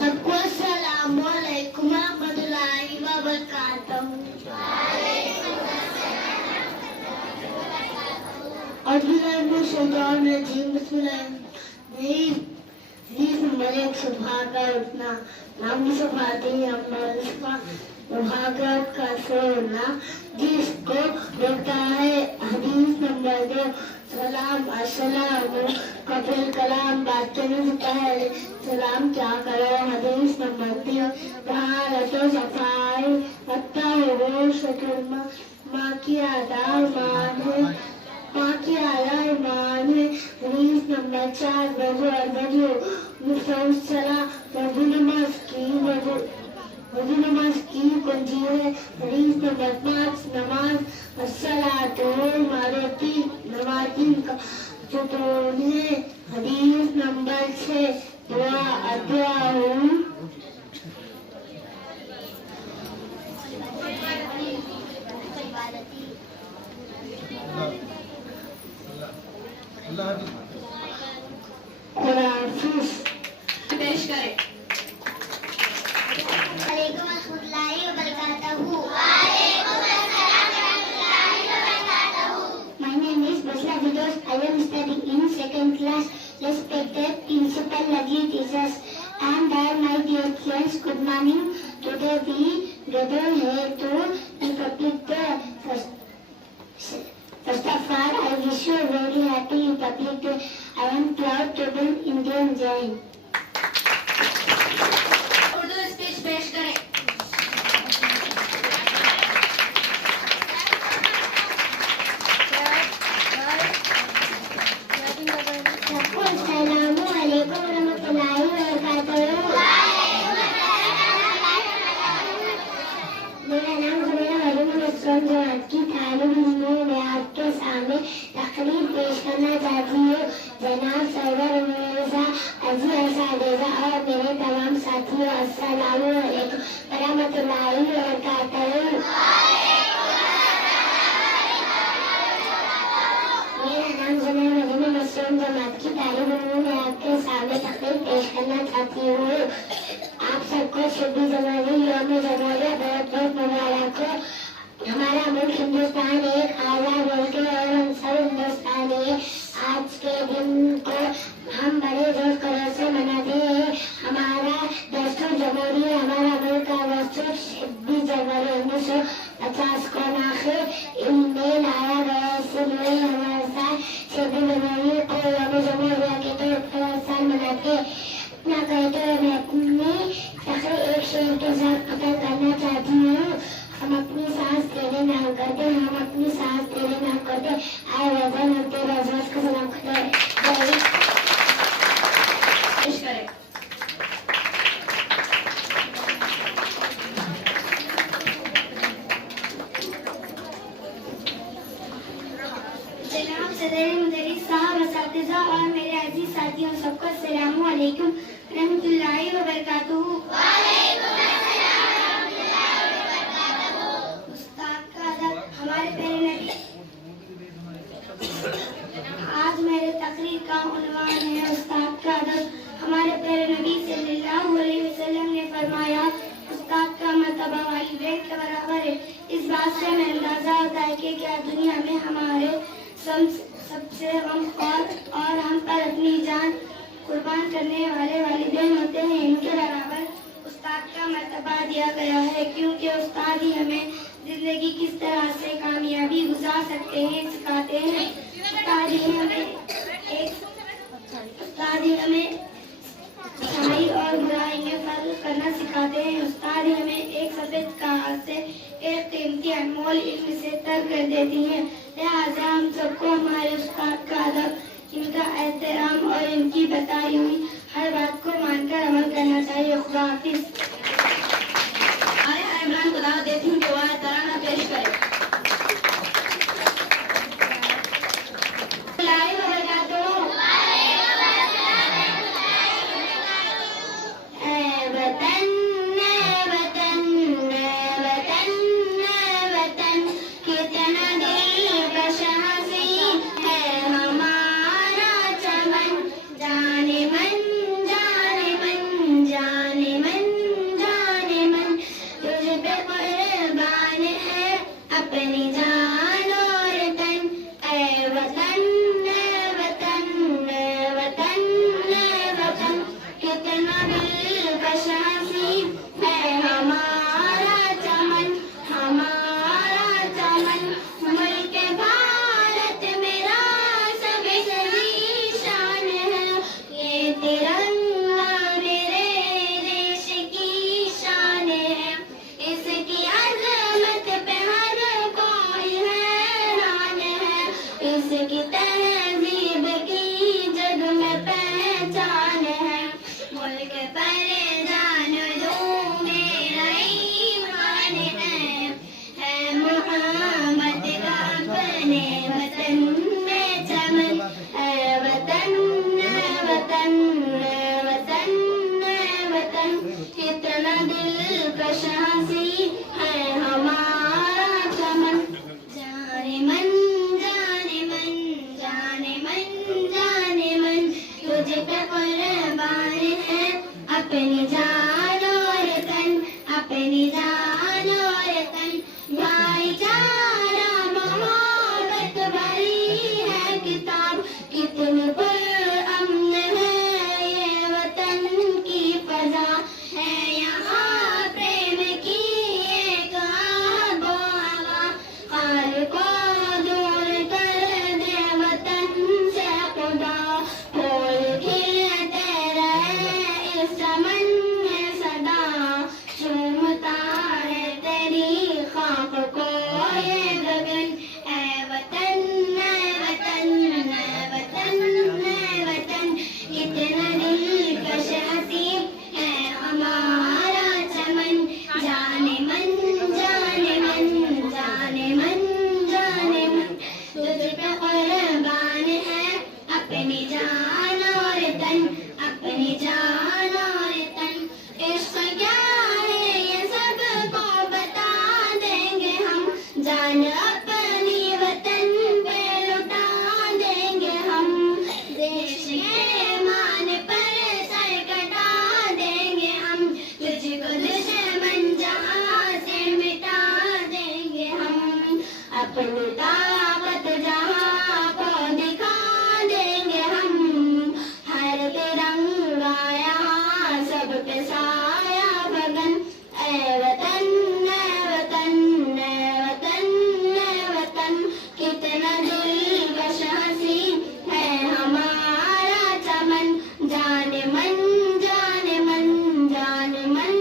सबको अस्सलाम वालेकुम रहमतुल्लाहि व बरकातहू। उठना नाम भागवत का सोना जिसको देता है। हदीस नंबर 2। सलाम अस्सलाम कपिल कलाम बातें से पहले सलाम क्या करो। हदीस नंबर 3। तहारत सफाई पत्ता हो शक्ल माँ की आधा मान है। माँ की आधा ईमान है। हदीस नंबर 4। वजू मुसलसला वजू नमाज की कुंजी है। हदीस नंबर 5। नमाज अस्सलातु मारती नमाजी का जुतून है। हदीस नंबर 6। दुआ पेश करें। My name is Basra Fidos. I am studying in 2nd class. Respected principal, lovely teachers, and my dear friends, good morning. Today we gather here to complete the first of all, I wish you a very happy Republic Day. I am proud to be Indian Jain. Urdu speech पेश करें। मेरा नाम की तारीफ में मैं आपके सामने तकरीर पेश करना चाहती हूँ। जनाब सदर मिर्जा अजीज असातिज़ा और मेरे तमाम साथियों, अस्सलामु अलैकुम वरहमतुल्लाहि वबरकातुहू। मेरा नाम जमात की तारीफ में मैं आपके सामने तकरीर पेश करना चाहती हूँ। आप सबको 26 जनवरी यौम जमहूरियत बहुत बहुत मुबारक हो। हमारा मुल्क हिंदुस्तान एक आज़ाद मुल्क है और हम सब हिंदुस्तानी है। आज के दिन को हम बड़े जोश खरोश से मनाते हैं। हमारा दस्तूर जमहूरी है। हमारा मुल्क का दस्तूर 26 जनवरी 1950 को नाखे में लाया गया। इसलिए हमारे साथ 26 जनवरी को यौम जमहूरिया के तौर पर साल मनाते हैं। इतना कहते हुए मैं अपनी तकरीर एक शेर के साथ खत्म करना चाहती हूँ। हम अपनी सांस तेरे नाम करते, हम अपनी सांस तेरे नाम करते। आए वजन हम तेरे अज़वाज को सलाम करते हैं। जनाब सदर मुदर्रिस साहब, असातिज़ा और मेरे अजीज साथियों, सबको अस्सलामु अलैकुम रहमतुल्लाहि व बरकातुहू। आज मेरे तकरीर का उन्वान है उस्ताद का अदब। हमारे प्यारे नबी सल्लल्लाहु अलैहि वसल्लम ने फरमाया, उस्ताद का मर्तबा वालिदैन के बराबर है। इस बात से हमें अंदाजा होता है कि क्या दुनिया में हमारे सबसे गमख्वार और हम पर अपनी जान कुर्बान करने वाले वालिदैन होते हैं। इनके बराबर उस्ताद का मर्तबा दिया गया है, क्योंकि उस्ताद ही हमें जिंदगी किस तरह से कामयाबी गुजार सकते हैं सिखाते हैं। उस्ताद ही हमें अच्छाई और बुराई में फर्क करना सिखाते हैं। उस्ताद ही हमें एक सफेद कागज से एक कीमती अनमोल इल्म से तर कर देती हैं। लिहाजा हम सबको हमारे उस्ताद का अदब, इनका एहतराम और इनकी बताई हुई हर बात को मानकर अमल करना चाहिए। खुदा हाफिज। इमरान को दावत देती हूँ कि वह तराना पेश करे। जाने मन अपनी जान और तन, अपनी जान और तन, भाईचारा मोहब्बत भरी है किताब, कितनी पुरअमन है ये वतन की फजा, है यहाँ प्रेम की एक आबो हवा, खाल को दूर कर दे वतन से खुदा, फूल खिलते रहे इस चमन में सदा, चूमता है तेरी खाक को ये गगन, ऐ वतन ऐ वतन ऐ वतन ऐ वतन, कितना दिलकश हसीब है हमारा चमन, जाने मन जाने मन जाने मन जाने मन, तुझ पे कुर्बान है अपनी जान और तन, अपनी जान और तन, इश्क क्या है ये सबको बता देंगे हम, जान अपनी वतन पे लुटा देंगे हम, देश के मान पर सर कटा देंगे हम, तुझको दुश्मन जहाँ से मिटा देंगे हम, अपनी ताकत जहाँ को दिखा देंगे हम, हर तिरंगा यहाँ सब पे साया बगन, ऐ वतन ऐ वतन ऐ वतन ऐ वतन, कितना दिलकश हसी है हमारा चमन, जाने मन जाने मन जाने मन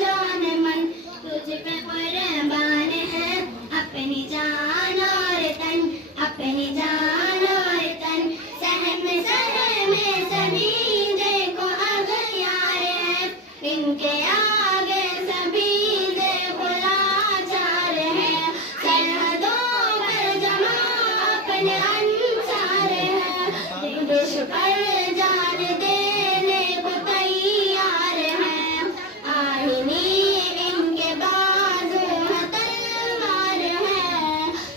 जाने मन, तुझ पे कुर्बान है अपनी जान और तन, अपनी जान और तन, सहम सभी देखो अगयार है, इनके आगे सभी देखो लाचार है, सरहदों पर जमा अपने अंसार है, देश पर जान देने को तैयार है, आईनी इनके बाजू है तलवार है,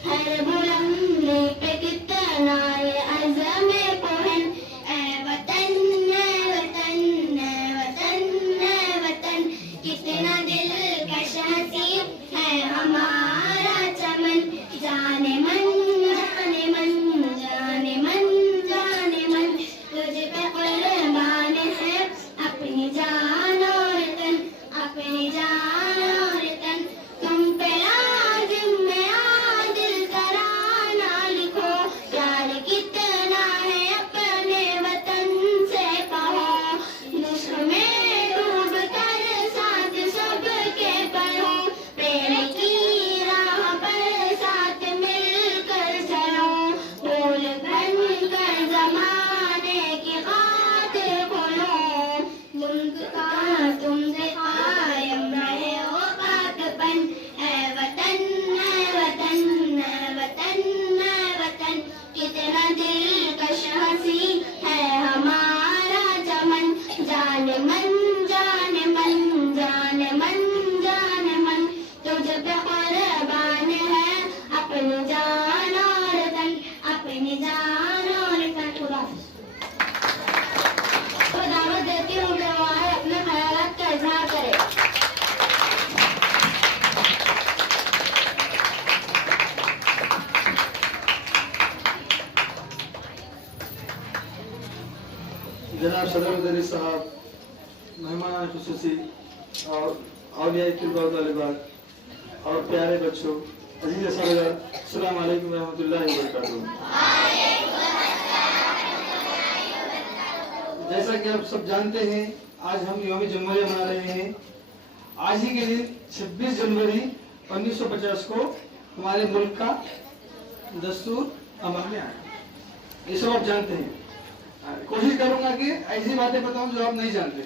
हर बुलंदी पे कितना ये अज़्म कोहन, ऐ वतन ऐ वतन ऐ वतन ऐ वतन, कितना दिलकश हसीब है हमारा चमन, जाने मन जाने मन जाने मन जाने मन, तुझ पे कुर्बान है अपनी जान और तन, अपनी जान और तन, तुम पे लाजिम है आदिल तराना लिखो, प्यार कितना है अपने वतन से कहो, दुश्मन में डूब कर साथ सबके पढ़ो, प्रेम की राह पर साथ मिलकर चलो, फूल बन कर जमाने की खातिर खोलो, मुल्क का तुमसे कायम रहे हो पाकपन, ऐ वतन ऐ वतन ऐ वतन ऐ वतन, कितना दिलकश हसी है हमारा चमन, जाने मन जाने मन जाने मन जाने मन, तुझ पे कुर्बान है अपनी जान और तन, अपनी जान और तन। खुदा तो दावत देती हूँ कि वहाँ अपने ख्यालात का इजहार करे। जनाब सदर मदनी साहब, मेहमान खुसूसी और औलिया किरबात वाले बात और प्यारे बच्चों, अजीज सदर, अस्सलाम वालेकुम रहमतुल्लाहि व बरकातुहू। जैसा कि आप सब जानते हैं, आज हम यौम जमहूरिया मना रहे हैं। आज ही के दिन 26 जनवरी 1950 को हमारे मुल्क का दस्तूर अमल में आया। ये सब आप जानते हैं। कोशिश करूंगा कि ऐसी बातें बताऊं जो आप नहीं जानते,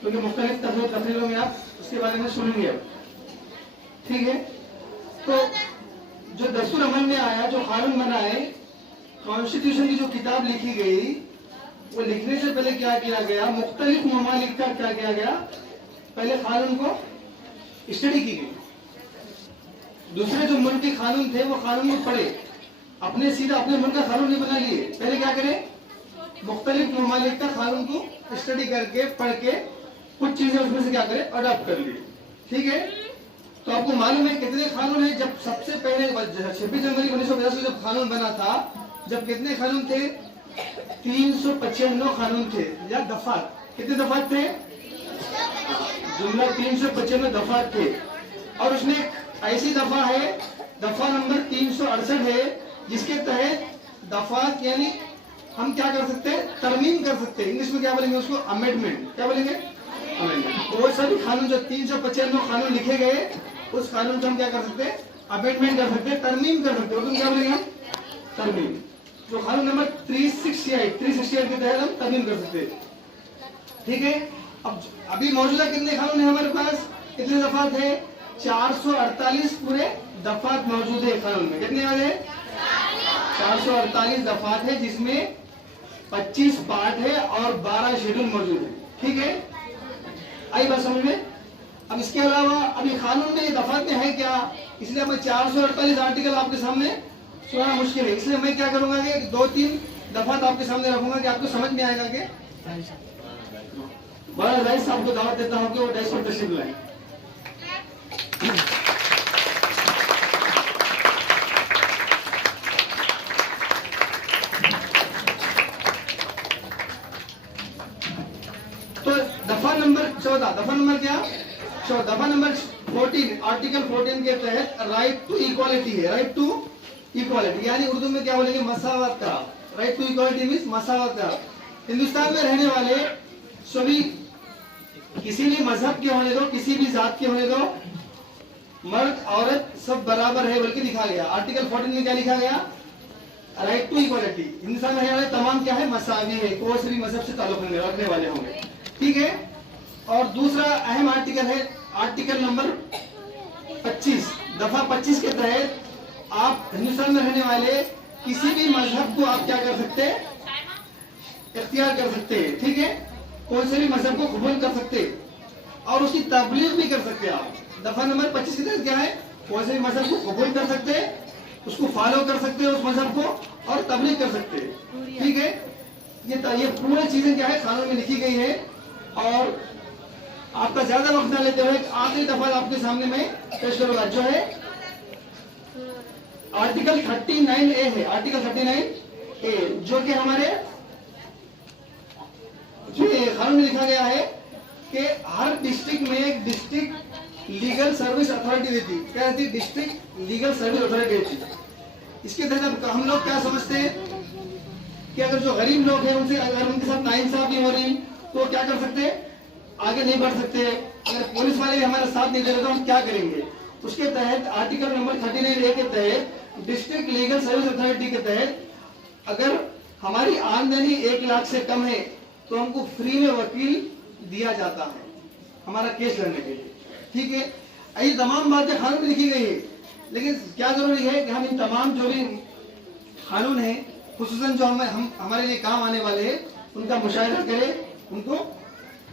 क्योंकि मुख्तलिफ तकरीरों में आप उसके बारे में सुनेंगे अब। ठीक है, तो जो दस्तूर अमल में आया, जो कानून बना है, कॉन्स्टिट्यूशन की जो किताब लिखी गई, वो लिखने से पहले क्या किया गया, मुख्तलिफ ममालिक का क्या किया गया, पहले कानून को स्टडी की गई। दूसरे जो मुल्क के कानून थे वो कानून को पढ़े, अपने सीधा अपने मुल्क का कानून नहीं बना लिए। पहले क्या करें, मुख्तलिफ ममालिक का कानून को स्टडी करके पढ़ के कुछ चीजें उसमें से क्या करें, अडॉप्ट कर लिए। ठीक है, तो आपको मालूम है कितने कानून है। जब सबसे पहले 26 जनवरी 1950 को जब कानून बना था, जब कितने कानून थे? 395 कानून थे या दफात। कितने दफात थे? जुमला 395 दफात थे। और उसमें एक ऐसी दफा है, दफा नंबर 368 है, जिसके तहत दफात यानी हम क्या कर सकते हैं, तरमीम कर सकते हैं। इंग्लिश में क्या बोलेंगे उसको? अमेंडमेंट। क्या बोलेंगे? अमेंडमेंट। तो वो सभी कानून जो 395 कानून लिखे गए, उस कानून को हम क्या कर सकते हैं? अमेंडमेंट कर सकते हैं, तरमीम कर सकते हैं। तुम क्या बोलेंगे? हम तरमीम। तो कानून नंबर 368 के तहत हम तरमीम कर सकते हैं। ठीक है, अब अभी मौजूदा कितने कानून है हमारे पास? कितने दफात है? 448 पूरे दफात मौजूद है कानून में। कितने याद है? 448 दफात है, जिसमें 25 पार्ट है और 12 शेड्यूल मौजूद है। ठीक है, आई बात समझ में? अब इसके अलावा अभी कानून में ये दफात में है क्या, इसलिए मैं 448 आर्टिकल आपके सामने सुनाना मुश्किल है। इसलिए मैं क्या करूंगा कि 2-3 दफात आपके सामने रखूंगा कि आपको समझ में आएगा कि बड़ा राइस आपको दावत देता हूं कि वो डाइस पर तशरीफ लाए। तो दफा नंबर 14, दफा नंबर क्या? दफा नंबर 14, आर्टिकल 14 के तहत राइट टू इक्वालिटी है। राइट टू इक्वालिटी यानी उर्दू में क्या बोलेंगे? मसावत का। राइट टू इक्वालिटी मीन्स मसावत का। हिंदुस्तान में रहने वाले सभी, किसी भी मजहब के होने दो, किसी भी जात के होने दो, मर्द औरत सब बराबर है बल्कि लिखा गया। आर्टिकल 14 में क्या लिखा गया? Right to equality. हिंदुस्तान में रहने वाले तमाम क्या है? मसावी है, कोई से भी मजहब से ताल्लुक रखने वाले होंगे। ठीक है, और दूसरा अहम आर्टिकल है आर्टिकल नंबर 25, दफा 25 के तहत आप हिंदुस्तान में रहने वाले किसी भी मजहब को आप क्या कर सकते हैं? इख्तियार कर सकते हैं। ठीक है, कौन से भी मजहब को कबूल कर सकते हैं और उसकी तबलीग भी कर सकते हैं आप। दफा नंबर 25 के तहत क्या है? कौन से भी मजहब को कबूल कर सकते हैं, उसको फॉलो कर सकते हैं उस मजहब को, और तबलीग कर सकते हैं। ठीक है, ये पूरी चीजें क्या है कानून में लिखी गई है। और आपका ज्यादा वक्त न लेते हुए आखिरी दफा आपके सामने मैं पेश करूंगा, जो है आर्टिकल 39A है। आर्टिकल 39A जो कि हमारे जो कानून में लिखा गया है कि हर डिस्ट्रिक्ट में एक डिस्ट्रिक्ट लीगल सर्विस अथॉरिटी देती। क्या रहती? डिस्ट्रिक्ट लीगल सर्विस अथॉरिटी देती। इसके तहत हम लोग क्या समझते हैं कि अगर जो गरीब लोग हैं उनसे अगर उनके साथ नाइंसाफी हो रही तो क्या कर सकते हैं? आगे नहीं बढ़ सकते। अगर पुलिस वाले हमारा साथ नहीं दे रहे तो हम क्या करेंगे? उसके तहत आर्टिकल नंबर 39A के तहत डिस्ट्रिक्ट लीगल सर्विस अथॉरिटी के तहत अगर हमारी आमदनी 1 लाख से कम है तो हमको फ्री में वकील दिया जाता है हमारा केस लड़ने के लिए। ठीक है, ये तमाम बातें कानून में लिखी गई है, लेकिन क्या जरूरी है कि हम इन तमाम जो भी कानून है, खुसूसन जो हमारे लिए काम आने वाले हैं, उनका मुशाहिदा करें, उनको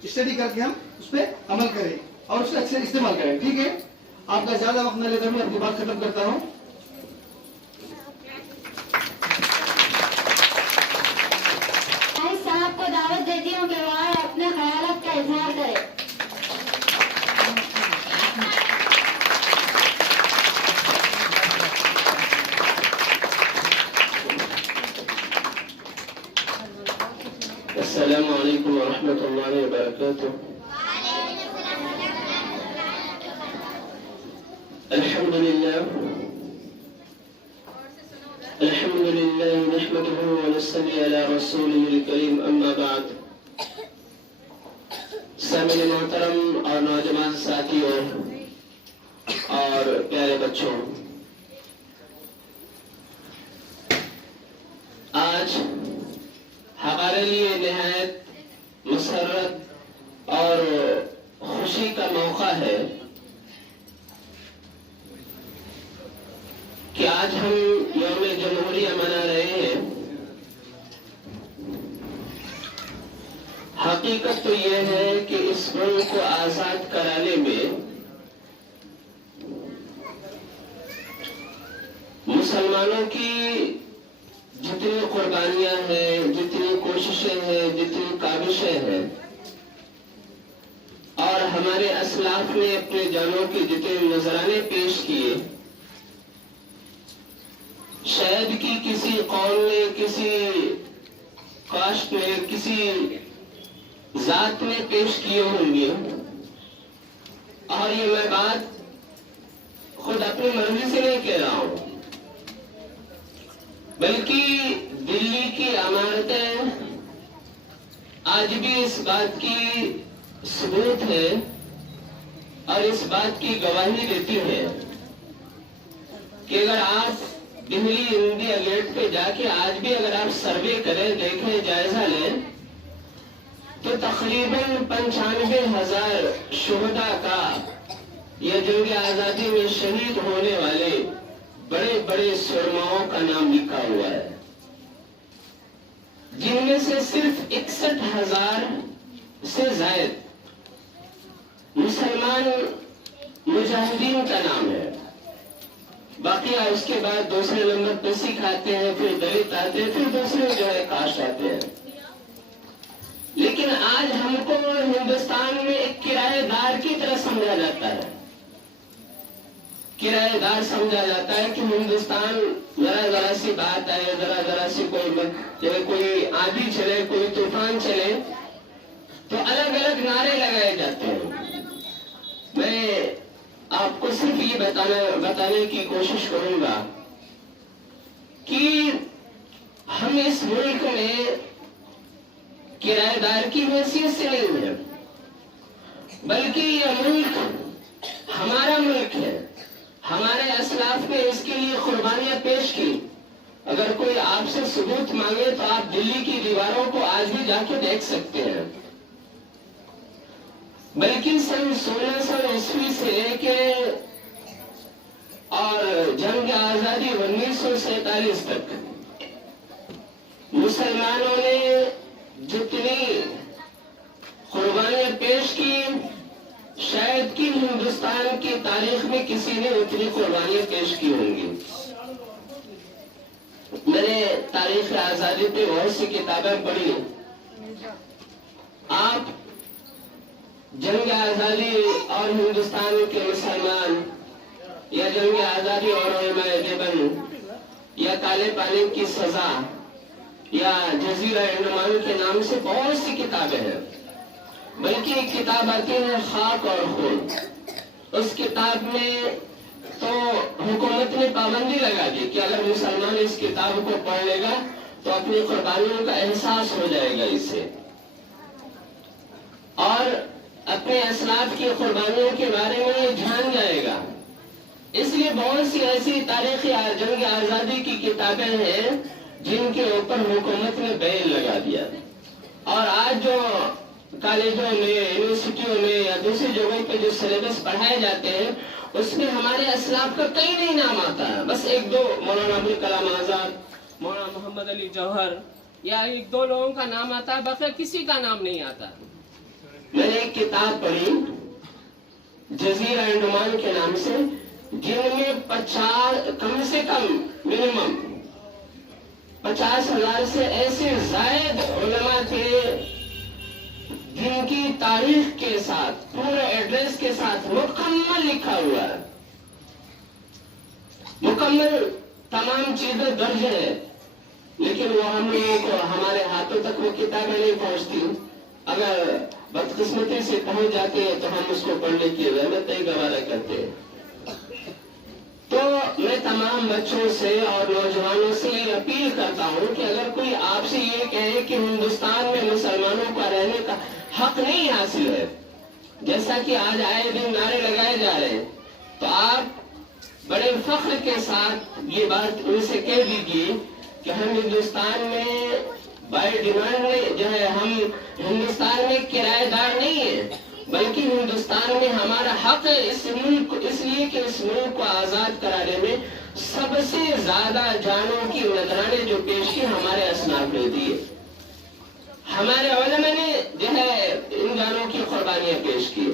स्टडी करके हम उस पर अमल करें और उसका अच्छे इस्तेमाल करें। ठीक है, आपका ज्यादा वक्त न लेते हुए अपनी बात खत्म करता हूँ। साहब को दावत देती हूँ कि वह अपने ख्यालात का इजहार करें। अस्सलामु अलैकुम वरहमतुल्लाहि वबरकातुह। अल्हम्दुलिल्लाह नहमदुहु व नसल्ली अला रसूलिहिल करीम, अम्मा बाद। सामिन मोहतरम और नौजवान साथियों और प्यारे बच्चों, आज हमारे लिए निहायत मसरत और खुशी का मौका है कि आज हम यौम जमहूरिया मना रहे हैं। हकीकत तो यह है कि इस मुल्क को आजाद कराने में मुसलमानों की जितनी कुर्बानियां हैं, जितनी कोशिशें हैं, जितनी काबिशें हैं, हमारे असलाफ ने अपने जानों के जितने नजराने पेश किए, शायद कि किसी कौम ने, किसी कास्ट ने, किसी जात ने पेश किए होंगे। और ये मैं बात खुद अपनी मर्जी से नहीं कह रहा हूं, बल्कि दिल्ली की इमारतें आज भी इस बात की सबूत है और इस बात की गवाही देती है कि अगर आप दिल्ली इंडिया गेट पे जाके आज भी अगर आप सर्वे करें, देखें, जायजा लें, तो तकरीबन 95,000 शुहदा का यह जंग आजादी में शहीद होने वाले बड़े बड़े सुरमाओं का नाम लिखा हुआ है, जिनमें से सिर्फ 61,000 से जायद मुसलमान मुजाहिदीन का नाम है। बाकी उसके बाद दूसरे नंबर पे सिख आते हैं, फिर दलित आते हैं, फिर दूसरे जो है कास्ट आते हैं। लेकिन आज हमको हिंदुस्तान में एक किराएदार की तरह समझा जाता है। किराएदार समझा जाता है कि हिंदुस्तान जरा जरा सी बात आए, जरा जरा सी कोई आंधी चले, कोई तूफान चले, तो अलग अलग नारे लगाए जाते हैं। मैं आपको सिर्फ ये बताने की कोशिश करूंगा कि हम इस मुल्क में किराएदार की हैसियत से नहीं है, बल्कि यह मुल्क हमारा मुल्क है। हमारे असलाफ ने इसके लिए कुर्बानियां पेश की। अगर कोई आपसे सबूत मांगे तो आप दिल्ली की दीवारों को आज भी जाके देख सकते हैं। बल्कि सन 1600 ईस्वी से लेके और जंग आजादी 1947 तक मुसलमानों ने जितनी कुर्बानियां पेश की, शायद कि हिंदुस्तान की तारीख में किसी ने उतनी कुर्बानियां पेश की होंगी। मैंने तारीख आजादी पे बहुत सी किताबें पढ़ी। आप जंग आजादी और हिंदुस्तान के मुसलमान, या जंग आजादी और उलमाए देवबंद, या काले पानी की सजा, या जजीरा अंडमान के नाम से बहुत सी किताबें हैं। बल्कि एक किताब आती है खाक और खून। उस किताब में तो हुकूमत ने पाबंदी लगा दी कि अगर मुसलमान इस किताब को पढ़ लेगा तो अपनी कुर्बानियों का एहसास हो जाएगा इससे, और अपने असलाफ की कुर्बानियों के बारे में ये जान जाएगा। इसलिए बहुत सी ऐसी तारीखी जंग आजादी की किताबें हैं जिनके ऊपर हुकूमत ने बैन लगा दिया। और आज जो कॉलेजों में, यूनिवर्सिटियों में या दूसरी जगहों पे जो सिलेबस पढ़ाए जाते हैं, उसमें हमारे असलाफ का कहीं नहीं नाम आता है। बस एक दो, मौलाना अबुल कलाम आजाद, मौलाना मोहम्मद अली जौहर, या एक दो लोगों का नाम आता है, बाकी किसी का नाम नहीं आता। मैंने एक किताब पढ़ी जजीरा अंडमान के नाम से, जिनमें 50 कम से कम मिनिमम 50,000 से ऐसे जायद उलमा थे जिनकी तारीख के साथ, पूरे एड्रेस के साथ मुकम्मल लिखा हुआ है, मुकम्मल तमाम चीजें दर्ज है। लेकिन वो हम लोगों को, हमारे हाथों तक वो किताबें नहीं पहुंचती। अगर बदकिस्मती से पहुंच जाते हैं तो हम उसको पढ़ने की रहमत नहीं गवारा करते। तो मैं तमाम बच्चों से और नौजवानों से ये अपील करता हूं कि अगर कोई आपसे ये कहे कि हिंदुस्तान में मुसलमानों का रहने का हक नहीं हासिल है, जैसा कि आज आए दिन नारे लगाए जा रहे हैं, तो आप बड़े फख्र के साथ ये बात उनसे कह दीजिए कि हम हिंदुस्तान में बाय डिमांड नहीं, जो है हम हिंदुस्तान में किराएदार नहीं है, बल्कि हिंदुस्तान में हमारा हक है इस मुल्क, इसलिए कि इस मुल्क को आजाद कराने में सबसे ज्यादा जानों की नजराने जो पेश की हमारे असनाफ ने दिए। हमारे उलमा ने जो है इन जानों की कुर्बानियां पेश की।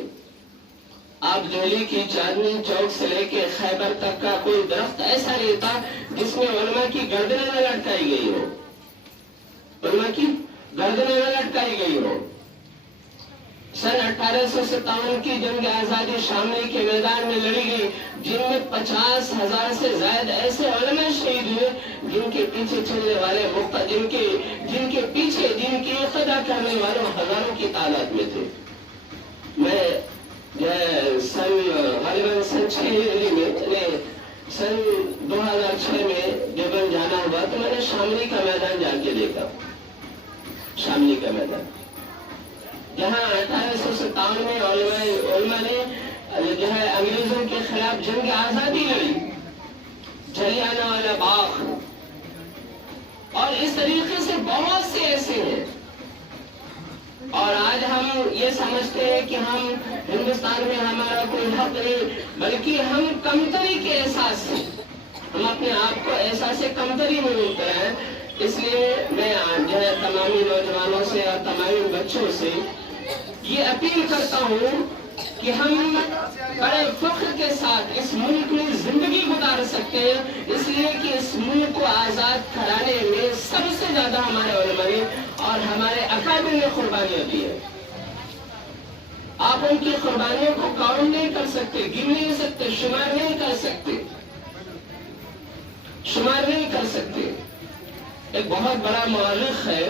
आप दिल्ली की चांदनी चौक से लेके खैबर तक का कोई दरख्त ऐसा नहीं था जिसमें उलमा की गर्दनें न लटकाई गई हो, उलमा की गर्दनें न लटकाई गई हो। सन 1857 की जंग आजादी शामली के मैदान में लड़ी गई, जिनमें 50,000 से ज्यादा ऐसे उलमा शहीद हुए जिनके पीछे चलने वाले मुक्ता जिनके पीछे जिनकी इक़्तिदा करने वालों हजारों की तादाद में थे। मैं सन 6 में सन 2006 में जब जाना हुआ तो मैंने शामली का मैदान जाके देखा। शामली का मैदान जहाँ 1857 में उलमा ने जो है अंग्रेजों के खिलाफ जंग आजादी लड़ी, जलियांवाला बाग, और इस तरीके से बहुत से ऐसे हैं। और आज हम ये समझते हैं कि हम हिंदुस्तान में हमारा कोई हक नहीं, बल्कि हम कमतरी के एहसास से हम अपने आप को एहसास से कमतरी में मिलते हैं। इसलिए मैं जो है तमामी नौजवानों से और तमामी बच्चों से ये अपील करता हूँ कि हम बड़े फख्र के साथ इस मुल्क में जिंदगी गुजार सकते हैं, इसलिए कि इस मुल्क को आजाद कराने में सबसे ज्यादा हमारे उलमा ने और हमारे अकाबिर ने कुर्बानियां दी है। आप उनकी कुर्बानियों को काउंट नहीं कर सकते, गिन नहीं सकते, शुमार नहीं कर सकते, शुमार नहीं कर सकते। एक बहुत बड़ा मौलिक है,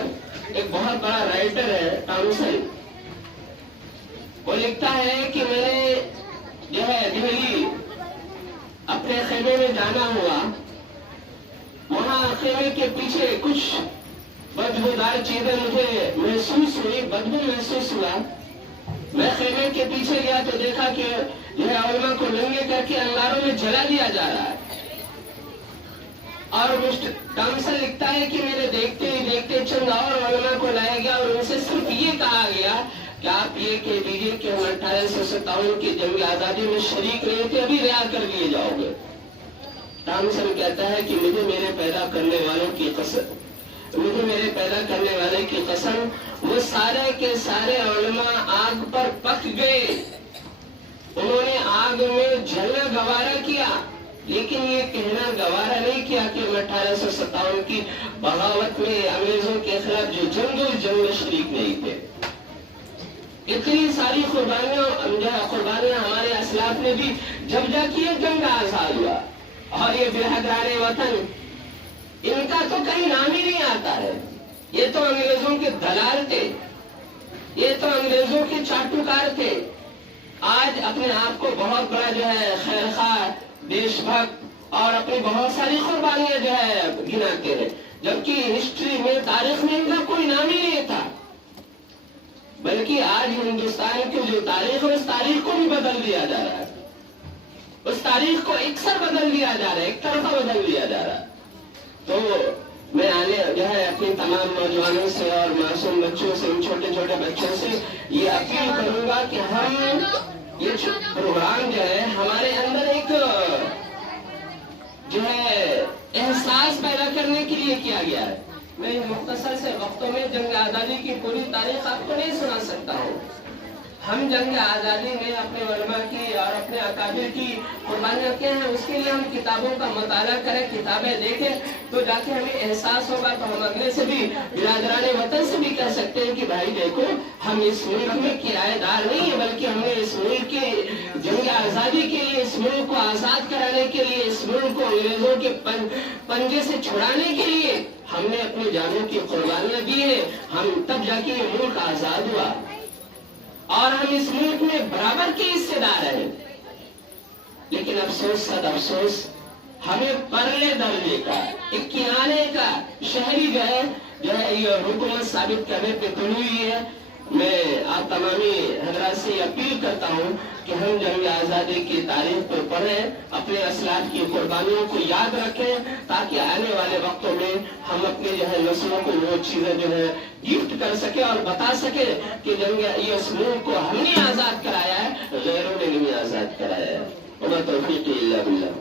एक बहुत बड़ा राइटर है टॉमसन, वो लिखता है कि मैंने जो है दिल्ली अपने खेमे में जाना हुआ, वहां खेमे के पीछे कुछ बदबूदार चीजें मुझे महसूस हुई, बदबू महसूस हुआ। मैं खेमे के पीछे गया तो देखा कि जो है उलमा को नंगे करके अंगारों में जला दिया जा रहा है। और मिस्टर टॉमसन लिखता है कि मैंने देखते ही देखते चंद और उलमा को लाया गया और उनसे सिर्फ ये कहा गया कि आप ये कह दीजिए कि हम 1857 की जंग आजादी में शरीक रहे थे, अभी रिहा कर लिए जाओगे। टॉमसन कहता है कि मुझे मेरे पैदा करने वालों की कसम, मुझे मेरे पैदा करने वाले की कसम, वो सारे के सारे उलमा आग पर पक गए, उन्होंने आग में जलना गवारा किया, लेकिन ये कहना गवारा नहीं किया कि हम 1857 की बगावत में अंग्रेजों के खिलाफ जो जंग में शरीक नहीं थे। इतनी सारी कुर्बानियां हमारे असलाफ ने दी, जब जाके ये जंग आजाद हुआ। और ये बिरहदराने वतन, इनका तो कहीं नाम ही नहीं आता है। ये तो अंग्रेजों के दलाल थे, ये तो अंग्रेजों के चाटुकार थे। आज अपने आप को बहुत बड़ा जो है खैरखा, देशभक्त और अपनी बहुत सारी कुर्बानियां जो है गिनाते हैं, जबकि हिस्ट्री में, तारीख में इनका कोई नाम ही नहीं था। बल्कि आज हिंदुस्तान की जो तारीख है, उस तारीख को भी बदल दिया जा रहा है, उस तारीख को इकसर बदल दिया जा रहा है, एक तरफा बदल दिया जा रहा है। तो मैं आने जो है अपनी तमाम नौजवानों से और मासूम बच्चों से, इन छोटे छोटे बच्चों से ये अपील करूंगा कि हम ये प्रोग्राम जो है हमारे अंदर एक जो है एहसास पैदा करने के लिए किया गया है। मैं इन मुख्तसर से वक्तों में जंग आजादी की पूरी तारीख आपको नहीं सुना सकता हूँ। हम जंग आजादी में अपने उलमा की और अपने अकाबिर की कुर्बानियां क्या हैं, उसके लिए हम किताबों का मुताला करें, किताबें देखें, तो जाके हमें एहसास होगा। तो हम अगले से भी, बिरादराने वतन से भी कह सकते हैं कि भाई देखो, हम इस मुल्क में किराएदार नहीं है, बल्कि हमने इस मुल्क के जंग आजादी के लिए, इस मुल्क को आजाद कराने के लिए, इस मुल्क को अंग्रेजों के पंजे से छुड़ाने के लिए हमने अपनी जानों की कुर्बानियां दी है। हम तब जाके ये मुल्क आजाद हुआ और हम इस मुल्क में बराबर के हिस्सेदार हैं। लेकिन अफसोस, सद अफसोस, हमें परले दर्जे का, एक किराने का शहरी जो है ये हुकूमत साबित करने पे तुली हुई है। मैं आप तमामी हजरात से अपील करता हूँ कि हम जंग आजादी की तारीख को पढ़ें, अपने असलाफ की कुर्बानियों को याद रखें, ताकि आने वाले वक्तों में हम अपने जो है नस्लों को वो चीजें जो है गिफ्ट कर सके और बता सके कि जंग ये मुल्क को हमने आजाद कराया है, गैरों ने नहीं आजाद कराया है। और तौफीक इल्ला बिल्लाह।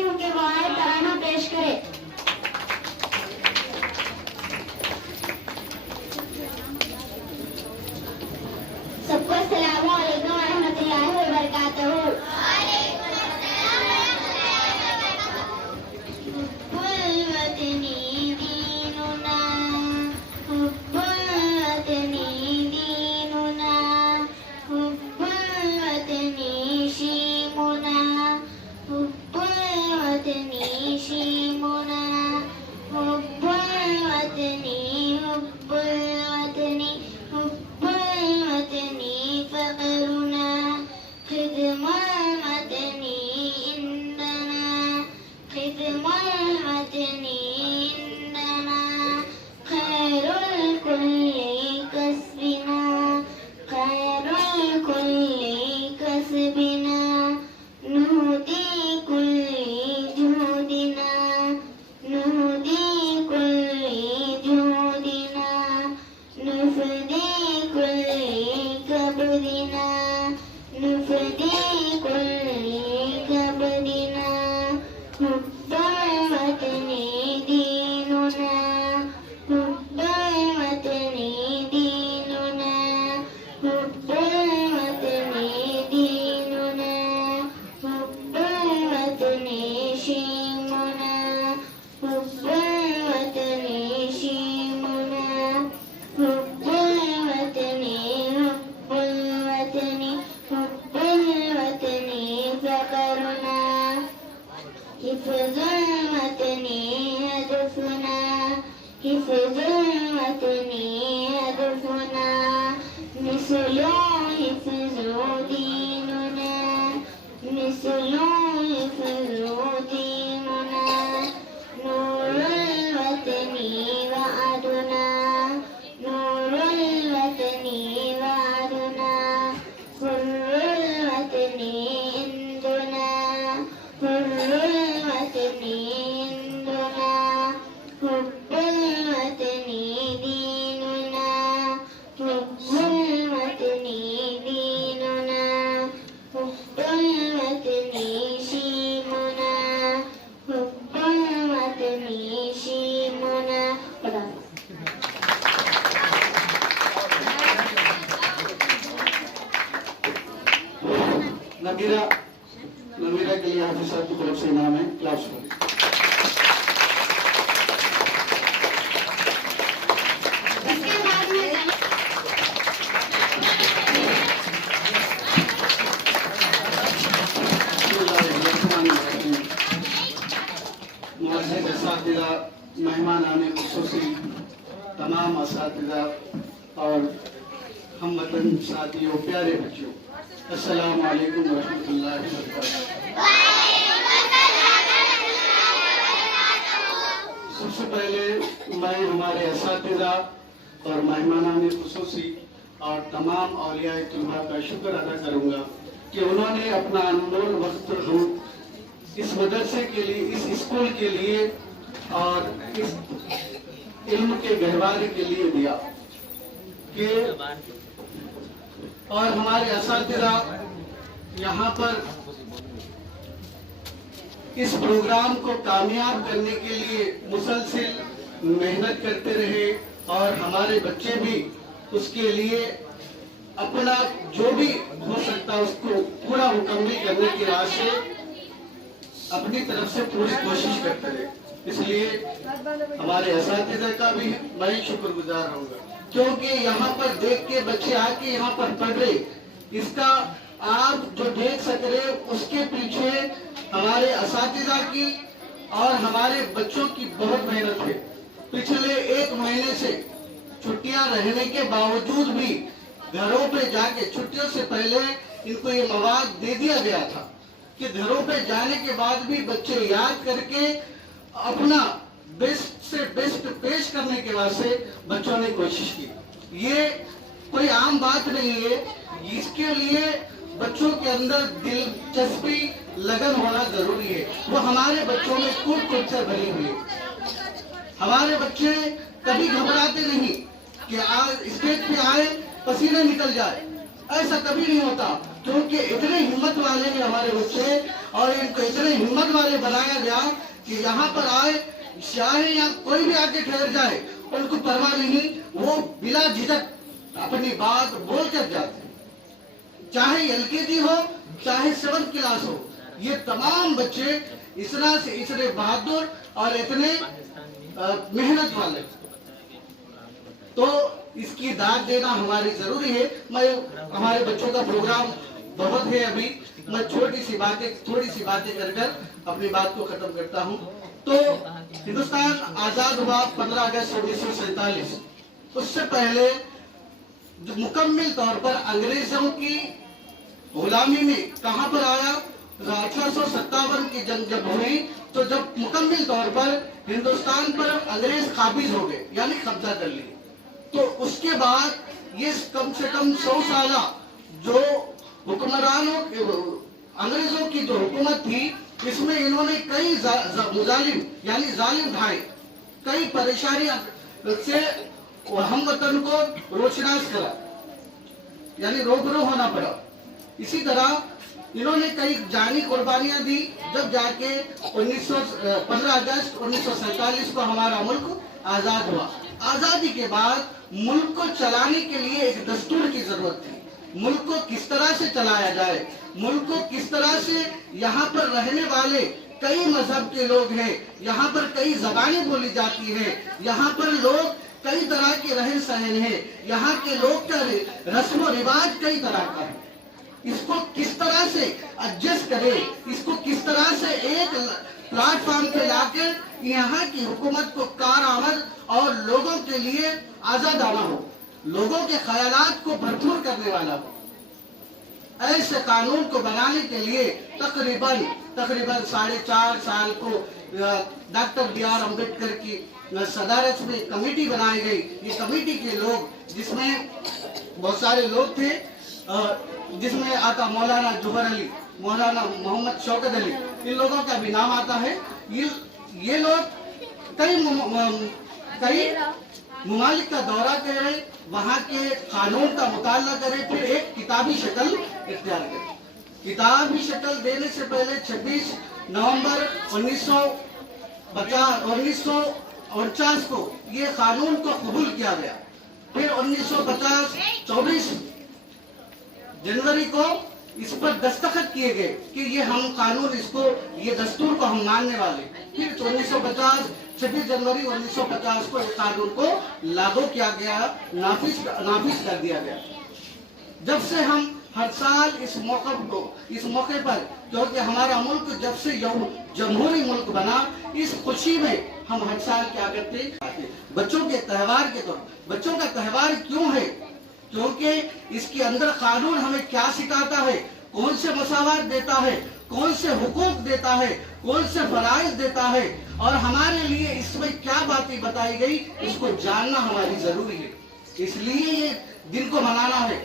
उनके वायद तराना पेश करें। सबको अस्सलामु अलैकुम व रहमतुल्लाहि व बरकातहू। हुब्बुल वतनी दीनुना, हुब्बुल वतनी वतनी हुब्बुल वतनी हुब्बुल वतनी फ़ख्रुना ख़िदमुल वतनी इंदना ख़िदमुल वतनी इंदना खैरुल कुल्ली कसबिना खैरुल कुल्ली कसबिना नूदी कुल्ली जुदिना नूदी कुल्ली जुदिना नुफदी कुल्ली कब्दिना नुफदी कुल्ली कब्दिना हुब्बुल वतनी दीनुना हुब्बुल वतनी दीनुना हुब्बुल वतनी दीनुना हुब्बुल वतनी शीमुना हुब्बुल वतनी शीमुना हुब्बुल वतनी हुब्बुल वतनी हुब्बुल वतनी फ़ख्रुना हिफ़्ज़ुल वतनी हदफ़ुना हिफ़्ज़ुल वतनी हदफ़ुना मिस्लु हिफ़्ज़ु दीनुना मिस्लु हिफ़्ज़ु दीनुना नूरुल वतनी वअदुना नूरुल वतनी वअदुना हुर्रुल वतनी इंदुना हुर्रुल वतनी इंदुना हुब्बुल वतनी दीनुना हुब्बुल वतनी दीनुना हुब्बुल वतनी शीमुना हुब्बुल वतनी शीमुना नबीरा नबीरा के लिए हाफिज साहब की तरफ से इनाम है। क्लास करें। इसके बाद में मुअज़्ज़िज़ असातिज़ा, मेहमान आने खुसूसी तमाम असातिज़ा और हम वतन साथियों, प्यारे बच्चों, अस्सलामु अलैकुम व रहमतुल्लाहि व बरकातहू। सबसे पहले मैं हमारे असातिज़ा और मेहमानाने खुसूसी और तमाम औलियाए तुल्बा का शुक्र अदा करूंगा कि उन्होंने अपना अनमोल वक्त हम इस मदरसे के लिए, इस स्कूल के लिए और इस इल्म के गहवारे के लिए दिया कि और हमारे असातिज़ा यहाँ पर इस प्रोग्राम को कामयाब करने के लिए मुसलसिल मेहनत करते रहे और हमारे बच्चे भी उसके लिए अपना जो भी हो सकता उसको पूरा मुकम्मल करने के वास्ते अपनी तरफ से पूरी कोशिश करते रहे। इसलिए हमारे असातिज़ा का भी मैं शुक्रगुजार रहूंगा, क्योंकि यहाँ पर देख के बच्चे आके यहाँ पर पढ़ रहे, इसका आप जो देख सक रहे उसके पीछे हमारे असातिज़ा की और हमारे बच्चों की बहुत मेहनत है। पिछले 1 महीने से छुट्टियां रहने के बावजूद भी घरों पे जाके, छुट्टियों से पहले इनको ये मवाद दे दिया गया था कि घरों पे जाने के बाद भी बच्चे याद करके अपना बेस्ट से बेस्ट पेश करने के वास्ते बच्चों ने कोशिश की। ये कोई आम बात नहीं है, इसके लिए बच्चों के अंदर दिलचस्पी, लगन होना जरूरी है। वो हमारे बच्चों में कूद से भरी हुई है। हमारे बच्चे कभी घबराते नहीं कि आज स्टेज पे आए पसीना निकल जाए, ऐसा कभी नहीं होता, क्योंकि इतने हिम्मत वाले हैं हमारे बच्चे और इनको इतने हिम्मत वाले बनाया गया कि यहाँ पर आए, चाहे यहाँ कोई भी आके ठहर जाए उनको परवाह नहीं, वो बिना झिझक अपनी बात बोल कर जाते हैं। चाहे एलकेजी हो चाहे 7th क्लास हो, ये तमाम बच्चे इतने बहादुर और इतने मेहनत वाले, तो इसकी दाद देना हमारी जरूरी है। मैं हमारे बच्चों का प्रोग्राम बहुत है, अभी मैं थोड़ी सी बातें कर अपनी बात को खत्म करता हूँ। तो हिंदुस्तान आजाद हुआ 15 अगस्त 1947। उससे पहले जो मुकम्मल तौर पर अंग्रेजों की गुलामी में कहां पर आया, 1857 की जंग जब हुई, तो जब मुकम्मल तौर पर हिंदुस्तान पर अंग्रेज काबिज हो गए, यानी कब्जा कर लिए, तो उसके बाद ये कम से कम 100 साल जो हुक्मरानों अंग्रेजों की जो हुकूमत थी, इसमें इन्होंने कई मुजालिम यानी जालिम ढाए, कई परेशानी से हम वतन को रोशनास करा, यानी रोबरू होना पड़ा। इसी तरह इन्होंने कई जानी कुर्बानियां दी, जब जाके 15 अगस्त 1947 को हमारा मुल्क आजाद हुआ। आजादी के बाद मुल्क को चलाने के लिए एक दस्तूर की जरूरत थी। मुल्क को किस तरह से चलाया जाए, मुल्क को किस तरह से, यहाँ पर रहने वाले कई मजहब के लोग हैं, यहाँ पर कई जबानें बोली जाती हैं, यहाँ पर लोग कई तरह के रहन सहन है, यहाँ के लोग का रस्म और रिवाज कई तरह का है, इसको किस तरह से एडजस्ट करे, इसको किस तरह से एक प्लेटफॉर्म पे लाकर यहाँ की हुकूमत को कारआमद और लोगों के लिए आजादाना हो, लोगों के ख्यालात को भरपूर करने वाला हो। ऐसे कानून को बनाने के लिए तकरीबन 4.5 साल को डॉक्टर B.R. अम्बेडकर की सदारत में कमेटी बनाई गई। ये कमेटी के लोग, जिसमें बहुत सारे लोग थे, जिसमें आता मौलाना जोहर अली, मौलाना मोहम्मद शौकत अली, इन लोगों का भी नाम आता है। ये लोग कई मुमालिक का दौरा करें, वहाँ के कानून का मुताला करें, फिर एक किताबी शक्ल इख्तियार करें। किताबी शक्ल देने से पहले 26 नवंबर 1949 को ये कानून को कबूल किया गया। फिर 24 जनवरी को इस पर दस्तखत किए गए कि ये हम कानून, इसको, ये दस्तूर को हम मानने वाले। फिर 26 जनवरी 1950 को इस कानून को लागू किया गया, नाफिज कर दिया गया। जब से हम हर साल इस मौके पर, क्योंकि हमारा मुल्क जब से जमहूरी मुल्क बना, इस खुशी में हम हर साल क्या करते, बच्चों के त्यौहार के तौर। बच्चों का त्यौहार क्यों है? क्योंकि इसके अंदर कानून हमें क्या सिखाता है, कौन से मसावात देता है, कौन से हुकूक देता है, कौन से फराइज देता है, और हमारे लिए इसमें क्या बातें बताई गई, इसको जानना हमारी जरूरी है। इसलिए ये दिन को मनाना है।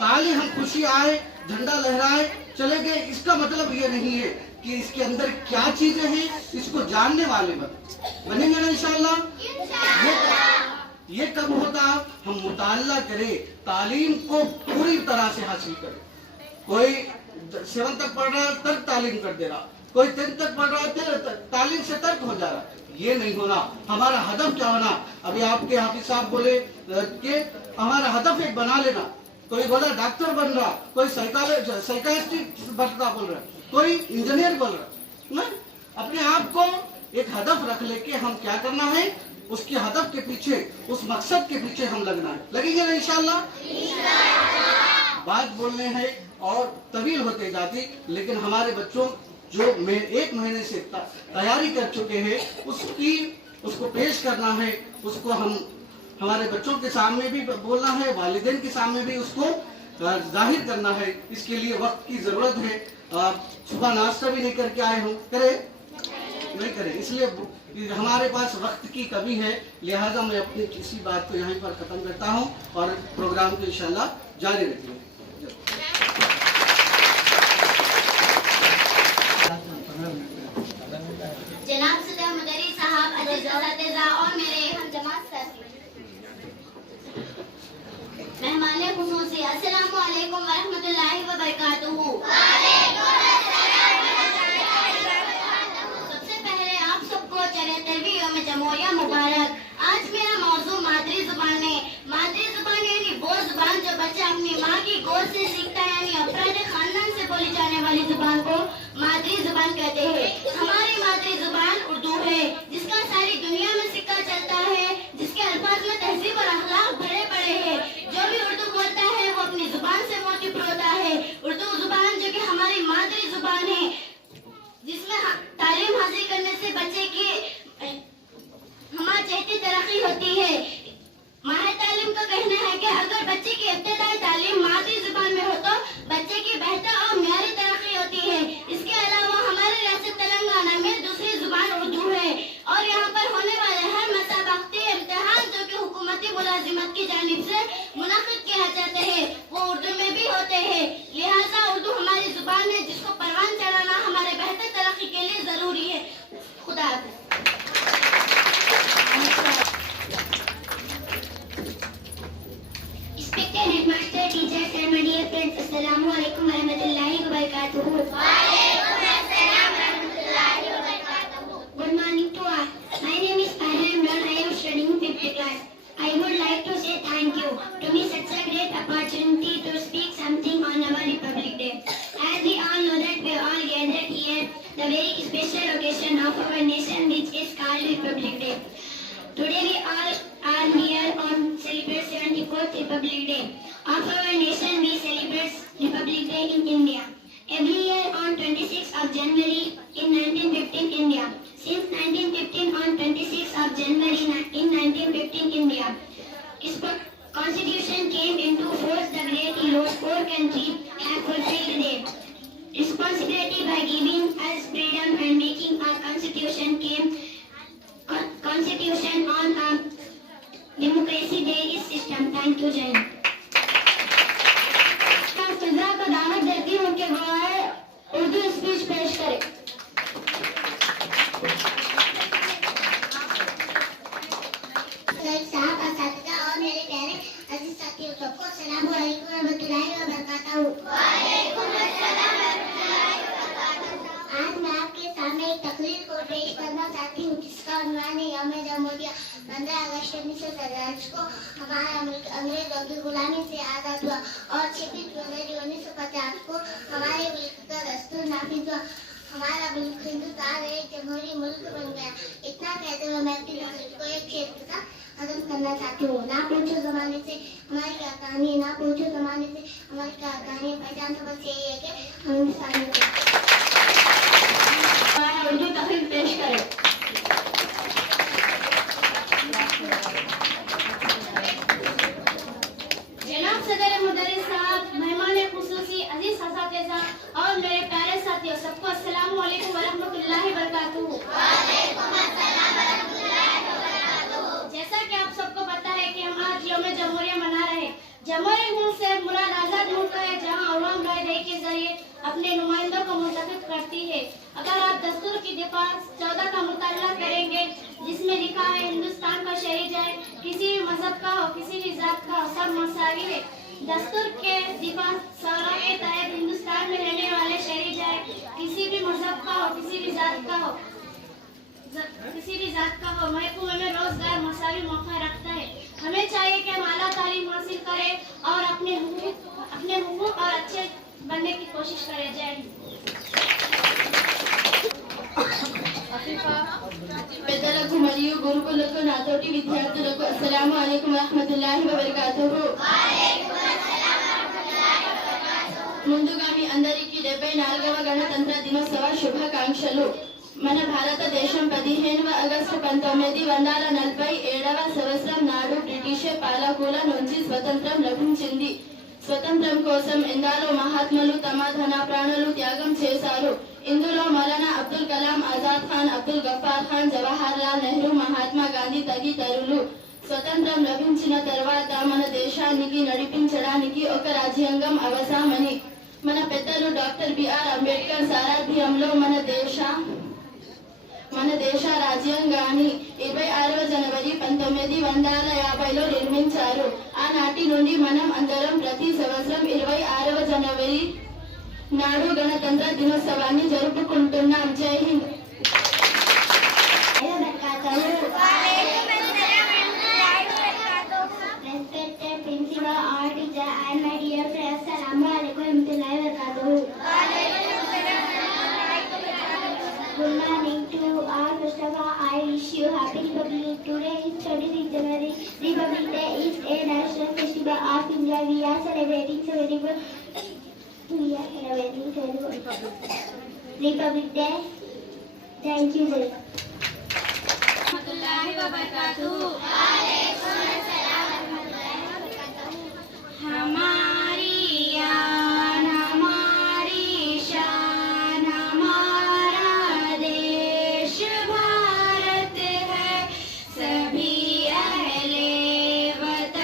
खाली हम खुशी आए, झंडा लहराए, चले गए, इसका मतलब ये नहीं है कि इसके अंदर क्या चीजें हैं, इसको जानने वाले बनेंगे ना इंशाअल्लाह। ये कब होता? हम मुताल्ला करें, तालीम को पूरी तरह से हासिल करें। कोई 7 तक पढ़ रहा है, तर्क तालीम कर दे रहा, कोई 10 तक पढ़ रहा है, तालीम से तर्क हो जा रहा। ये नहीं होना। हमारा हदफ क्या होना? अभी आपके हाफिज साहब बोले कि हमारा हदफ एक बना लेना। कोई बोला डॉक्टर बन रहा, कोई साइकाट्रिस्ट बनता बोल रहा, कोई इंजीनियर बोल रहा। अपने आप को एक हदफ रख लेके हम क्या करना है, उसके हदफ के पीछे, उस मकसद के पीछे हम लगना है। लगेंगे ना इंशाअल्लाह? बात बोलने हैं और तवील होते जाती, लेकिन हमारे बच्चों जो 1 महीने से तैयारी कर चुके हैं, उसको पेश करना है, उसको हम हमारे बच्चों के सामने भी बोलना है, वालिदैन के सामने भी उसको जाहिर करना है। इसके लिए वक्त की जरूरत है। सुबह नाश्ता भी नहीं करके आए हो, नहीं करे, इसलिए हमारे पास वक्त की कमी है। लिहाजा मैं अपनी किसी बात को यहाँ पर खत्म करता हूँ और प्रोग्राम को इंशाल्लाह जारी रखेंगे। जनाब सदर मुदर्रिस साहब, अज़ीज़ और मेरे हम जमात साथी, मेहमान खुसूसी, अस्सलामु अलैकुम व रहमतुल्लाहि व बरकातुहू। सबसे पहले आप सबको 74वीं यौम जमहूरिया मुबारक। आज मेरा मौजू मादरी जुबान है। मादरी जुबान यानी वो जुबान जो बच्चा अपनी माँ की गोद से सीखता है, यानी अफराद खानदान से बोली जाने वाली जुबान को मादरी जुबान कहते हैं। हमारी मादरी जुबान उर्दू है, जिसका सारी दुनिया में सिक्का चलता है, जिसके अल्फाज में तहजीब और अखलाक भरे पड़े हैं। जो भी उर्दू बोलता है वो अपनी जुबान से मोटिव होता है। उर्दू जुबान जो कि मुलाजिमत की जानिब से मुनक़िद किया जाते हैं वो उर्दू में भी होते हैं। लिहाजा उर्दू हमारी जुबान है जिसको परवान चढ़ाना हमारे बेहतर तरक्की के लिए जरूरी है। खुदा हाफ़िज़। Respected headmaster, teachers and my dear friends, Assalamu alaikum warahmatullahi wabarakatuh. Good morning to all. My name is Farhan Imran. I am studying 5th class. I would like to say thank you to me such a great opportunity to speak something on our Republic Day. As we all know that we are all gathered here, the very special occasion of our nation which is called Republic Day. Today we all are here on celebrate 74th Republic Day of our nation. We celebrate Republic Day in India every year on 26th of January in 1915 India. Since 1915 on 26th of January in 1915 India, its constitution came into force. The great heroes four countries have fulfilled their responsibility by giving us freedom and making our constitution on a democracy based system. Thank you, Jai Hind. फिजा को दावत देती हूँ कि वो आए Urdu speech पेश करे। साहब, असातिज़ा और मेरे प्यारे अजीज साथियों, सबको अस्सलामु अलैकुम रहमतुल्लाहि व बरकातहू। आज मैं आपके सामने एक तकरीर को पेश करना चाहती हूँ जिसका उन्वान है यौम जमहूरिया। 15 अगस्त 1947 को हमारा मुल्क अंग्रेजों की गुलामी से आज़ाद हुआ और 26 जनवरी 1950 को हमारे मुल्क का दस्तूर नाफिज हुआ। हमारा मुल्क हिंदुस्तान एक जमहूरी मुल्क बन गया। इतना कहते हुए मैं अपनी तकरीर को एक शेर के साथ खत्म करना चाहती हूँ। ना पूछो जमाने से हमारी क्या कहानी, ना पूछो जमाने से हमारी क्या कहानी, पहचान तो बस यही है कि हम हिंदुस्तानी हैं। उर्दू तकरीर पेश करें। जनाब सदर मुदर्रिस साहब, मेहमान खुसूसी, अजीज असातिज़ा और मेरे प्यारे साथियों, सबको अस्सलामु अलैकुम वरहमतुल्लाहि वबरकातुहू। जैसा कि आप सबको पता है कि हम आज यौम जमहूरिया मना रहे हैं। जमहूरी मुल्क से मुराद आजाद मुल्क है जहाँ अवाम राय दही के जरिए अपने नुमाइंदों को मुंतखब करती है। अगर आप दस्तूर की दिफा 14 का मुताला करेंगे जिसमें लिखा है हिंदुस्तान का शहीद है, किसी भी मजहब का हो, किसी भी जात का हो, सब मसावी है। दस्तूर के दिफा 16 के तहत हिंदुस्तान में रहने वाले शहीद है, किसी भी मजहब का हो, किसी भी जात का हो, महकूमे में रोजगार मसावी मौका रखता है। हमें चाहिए कि हम आला तालीम हासिल करें और अपने हुकूक और अच्छे बनने की कोशिश करें। जय हिंद। పెద్దలకు మరియు గురుకులకు నాతోటి విద్యార్థులకు అస్సలాము అలైకుం వరహ్మతుల్లాహి వబరకాతుహు। ముందుగా మీ అందరికీ 74వ గణతంత్ర దినోత్సవ శుభాకాంక్షలు। మన భారతదేశం 15 ఆగస్టు 1947వ సంవత్సరం నాడు బ్రిటిష్ పాలకుల నుంచి స్వతంత్రం లభించింది। స్వతంత్రం కోసం ఎందరో మహాత్ములు తమ ధన ప్రాణాలు త్యాగం చేశారు। ఇందులో మౌలానా అబ్దుల్ కలాం ఆజాద్ ఖాన్, అబ్దుల్ గఫార్ ఖాన్, జవహర్ లాల్ నెహ్రూ, మహాత్మా గాంధీ తదితరులు। స్వతంత్రం లభించిన తర్వాత మన దేశానికి నడిపించడానికి ఒక రాజ్యాంగం అవసరమని మన పెద్దలు డాక్టర్ బిఆర్ అంబేద్కర్ సారథ్యంలో మన దేశ రాజ్యాంగాన్ని 26 జనవరి 1950లో నిర్మించారు। ఆనాటి నుండి మనం అందరం ప్రతి సంవత్సరం 26వ జనవరి నాడు గణతంత్ర దినోత్సవాన్ని జరుపుకుంటున్నాం। జై Hind. Respected principal, all teacher and my dear friends, Assalamu alaikum warahmatullahi wabarakatuh. Good morning to all. First of all, I wish you happy Republic Day. Today is 26 January. Republic Day is a national festival of India. We are celebrating 74 Republic Day. Thank you. Warahmatullahi wabarakatuh. हमारी आन, हमारी शान, हमारा देश भारत है। सभी अहले वतन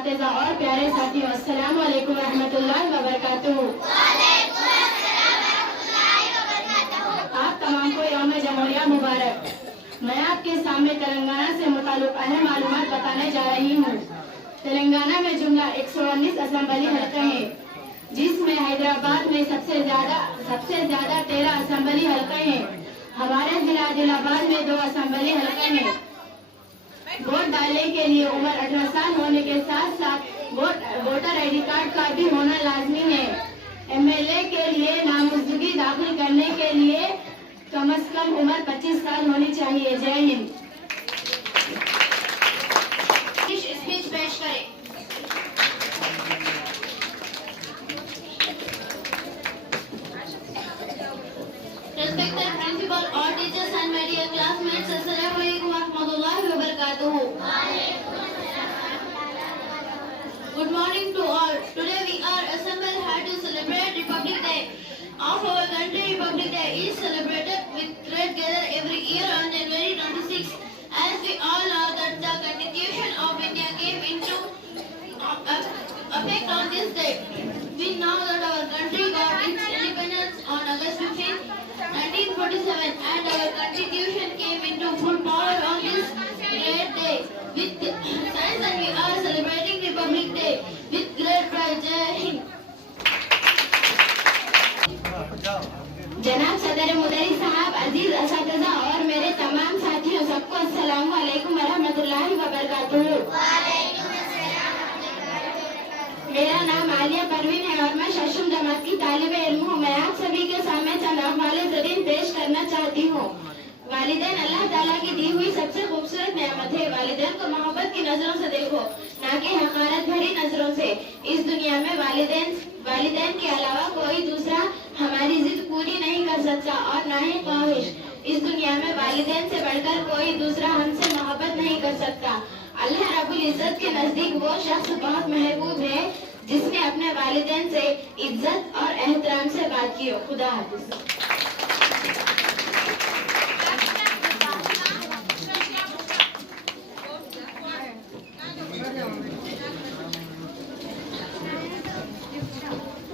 असातिज़ा और प्यारे साथियों, अस्सलाम वालेकुम रहमतुल्लाहि व बरकातुहू। आप तमाम को यौम जमहूरिया मुबारक। मैं आपके सामने तेलंगाना से मुताल्लिक़ अहम मालूमात बताने जा रही हूँ। तेलंगाना में जुमला 119 असेंबली हल्के हैं, जिसमें हैदराबाद में सबसे ज्यादा 13 असेंबली हल्के हैं। हमारे जिला आदिलाबाद में 2 असेंबली हल्के हैं। वोट डालने के लिए उम्र 18 साल होने के साथ साथ वोटर आईडी कार्ड का भी होना लाजमी है। एमएलए के लिए नामजदगी दाखिल करने के लिए कम से कम उम्र 25 साल होनी चाहिए। जय हिंद। स्पीच पेश करें। Respected principal, all teachers and my dear classmates, Assalamu alaikum wa rahmatullahi wa barakatuhu. Good morning to all. Today we are assembled here to celebrate Republic Day of our country. Republic Day is celebrated with great gather every year on January 26. As we all know that the Constitution of India came into effect on this day. We know that our country got its independence on August 15, 1947, and our Constitution came into full power on this great day. With science, and we are celebrating Republic Day with great pride. Jai Hind. जनाब सदर मुदरी साहब, अजीज असातिज़ा और मेरे तमाम साथियों, सबको अस्सलाम वालेकुम रहमतुल्लाहि व बरकातुहू। मेरा नाम आलिया परवीन है और मैं शशम जमात की तालिबे इल्म हूँ। मैं आप सभी के सामने चंद अक़वाले ज़रीन पेश करना चाहती हूँ। वालिदैन अल्लाह ताला की दी हुई सबसे खूबसूरत नेमत है। वालिदैन को मोहब्बत की नजरों से देखो, ना कि हक़ारत भरी नजरों से। इस दुनिया में वालिदैन के अलावा कोई दूसरा हमारी जिद पूरी नहीं कर सकता और ना ही ख्वाहिश। इस दुनिया में वालिदैन से बढ़कर कोई दूसरा हमसे मोहब्बत नहीं कर सकता। अल्लाह रब्बुल इज्जत के नजदीक वो शख्स बहुत महबूब है जिसने अपने वालिदैन से इज्जत और एहतराम से बात की हो। खुदा हाफिज़।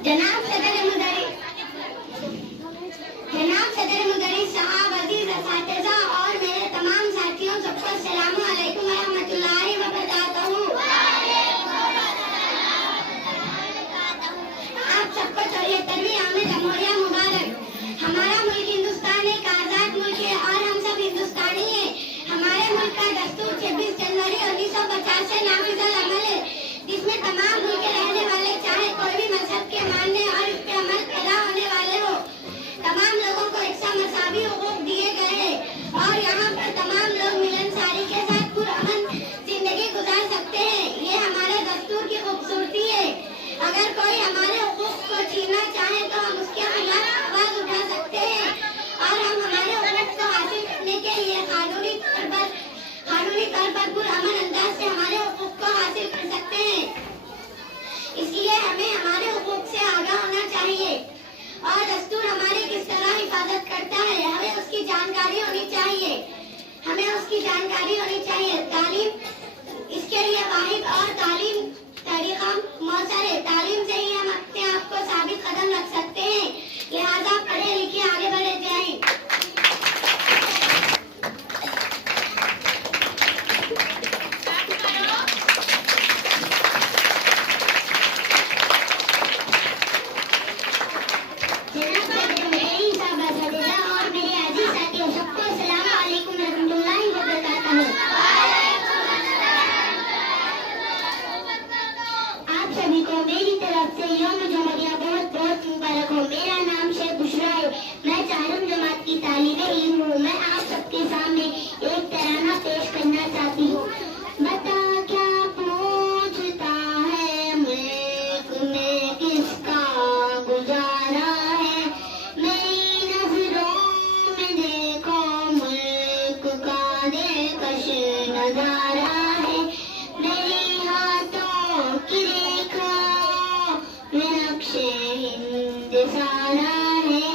जनाब सदर मुदरी साहब, अजीज असातिज़ा और मेरे तमाम साथियों, सबको अस्सलामु अलैकुम व रहमतुल्लाहि व बरकातुहू। आप सबको 74वीं यौम जमहूरिया मुबारक। हमारा मुल्क हिंदुस्तान एक आजाद मुल्क है और हम सब हिंदुस्तानी हैं। हमारे मुल्क का दस्तूर 26 जनवरी 1950 से नाफिज़ुल अमल है, जिसमें तमाम मुल्क के रहने वाले, चाहे कोई भी मजहब के मानने और इस पे अमल पैदा होने वाले हो, तमाम लोगों को एक सा मसावी हुकूक दिए गए हैं और यहाँ पर तमाम लोग मिलनसारी के साथ पुरअमन जिंदगी गुजार सकते हैं। ये हमारे दस्तूर की खूबसूरती है। अगर कोई हमारे हुकूक को छीनना चाहे तो हम उसके खिलाफ आवाज उठा सकते हैं और हम हमारे हुकूक को हासिल करने के लिए कानूनी तौर पर पुरअमन अंदाज से हमारे हुकूक को हासिल कर सकते हैं। इसलिए हमें हमारे हुकूक से आगाह होना चाहिए और दस्तूर हमारी किस तरह हिफाजत करता है, हमें उसकी जानकारी होनी चाहिए। तालीम, इसके लिए वाहिद और तालीम तरीका मौसर है। तालीम से ही हम अपने आप को साबित कदम रख सकते हैं। लिहाजा पढ़े लिखे आगे बढ़े। जय हिंद। सारा है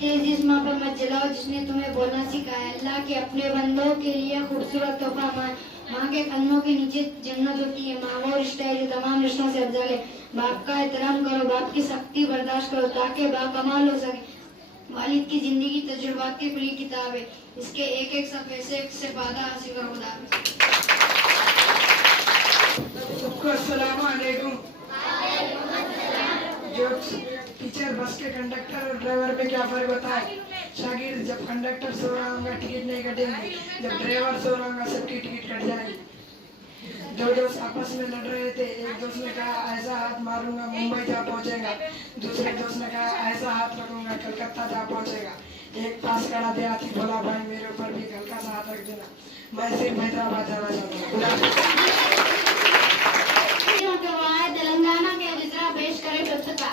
तेज इस माँ पर मत जलाओ जिसने तुम्हें बोलना सिखाया। अल्लाह के अपने बंदों के लिए खूबसूरत तोहफा माँ के कदमों के नीचे जन्नत होती है। माँ वो रिश्ता है जो तमाम रिश्तों से अफजल है। बाप का एहतराम करो, बाप की सख्ती बर्दाश्त करो ताकि बाकमाल हो सके। वालिद की जिंदगी तजुर्बात की खुली किताब है, इसके एक एक सफ़े से इस्तेफादा हासिल करो। खुदा सबको अस्सलाम वालेकुम। जो टीचर बस के कंडक्टर और ड्राइवर में क्या फर्क होता है? शागिर्द जब कंडक्टर सो रहा होगा टिकट नहीं कटेंगे, जब ड्राइवर सो रहा होगा सबकी टिकट कट जाएगी। दो दोस्त आपस में लड़ रहे थे। एक दोस्त ने कहा ऐसा हाथ मारूंगा मुंबई जा पहुंचेगा, दूसरे दोस्त ने कहा ऐसा हाथ रखूंगा कलकत्ता जा पहुंचेगा। एक पास खड़ा देहाती बोला भाई मेरे ऊपर भी हल्का सा हाथ रख देना, मैं सिर्फ हैदराबाद जाना चाहता हूँ। तेलंगाना के जितना पेश करे पुस्तका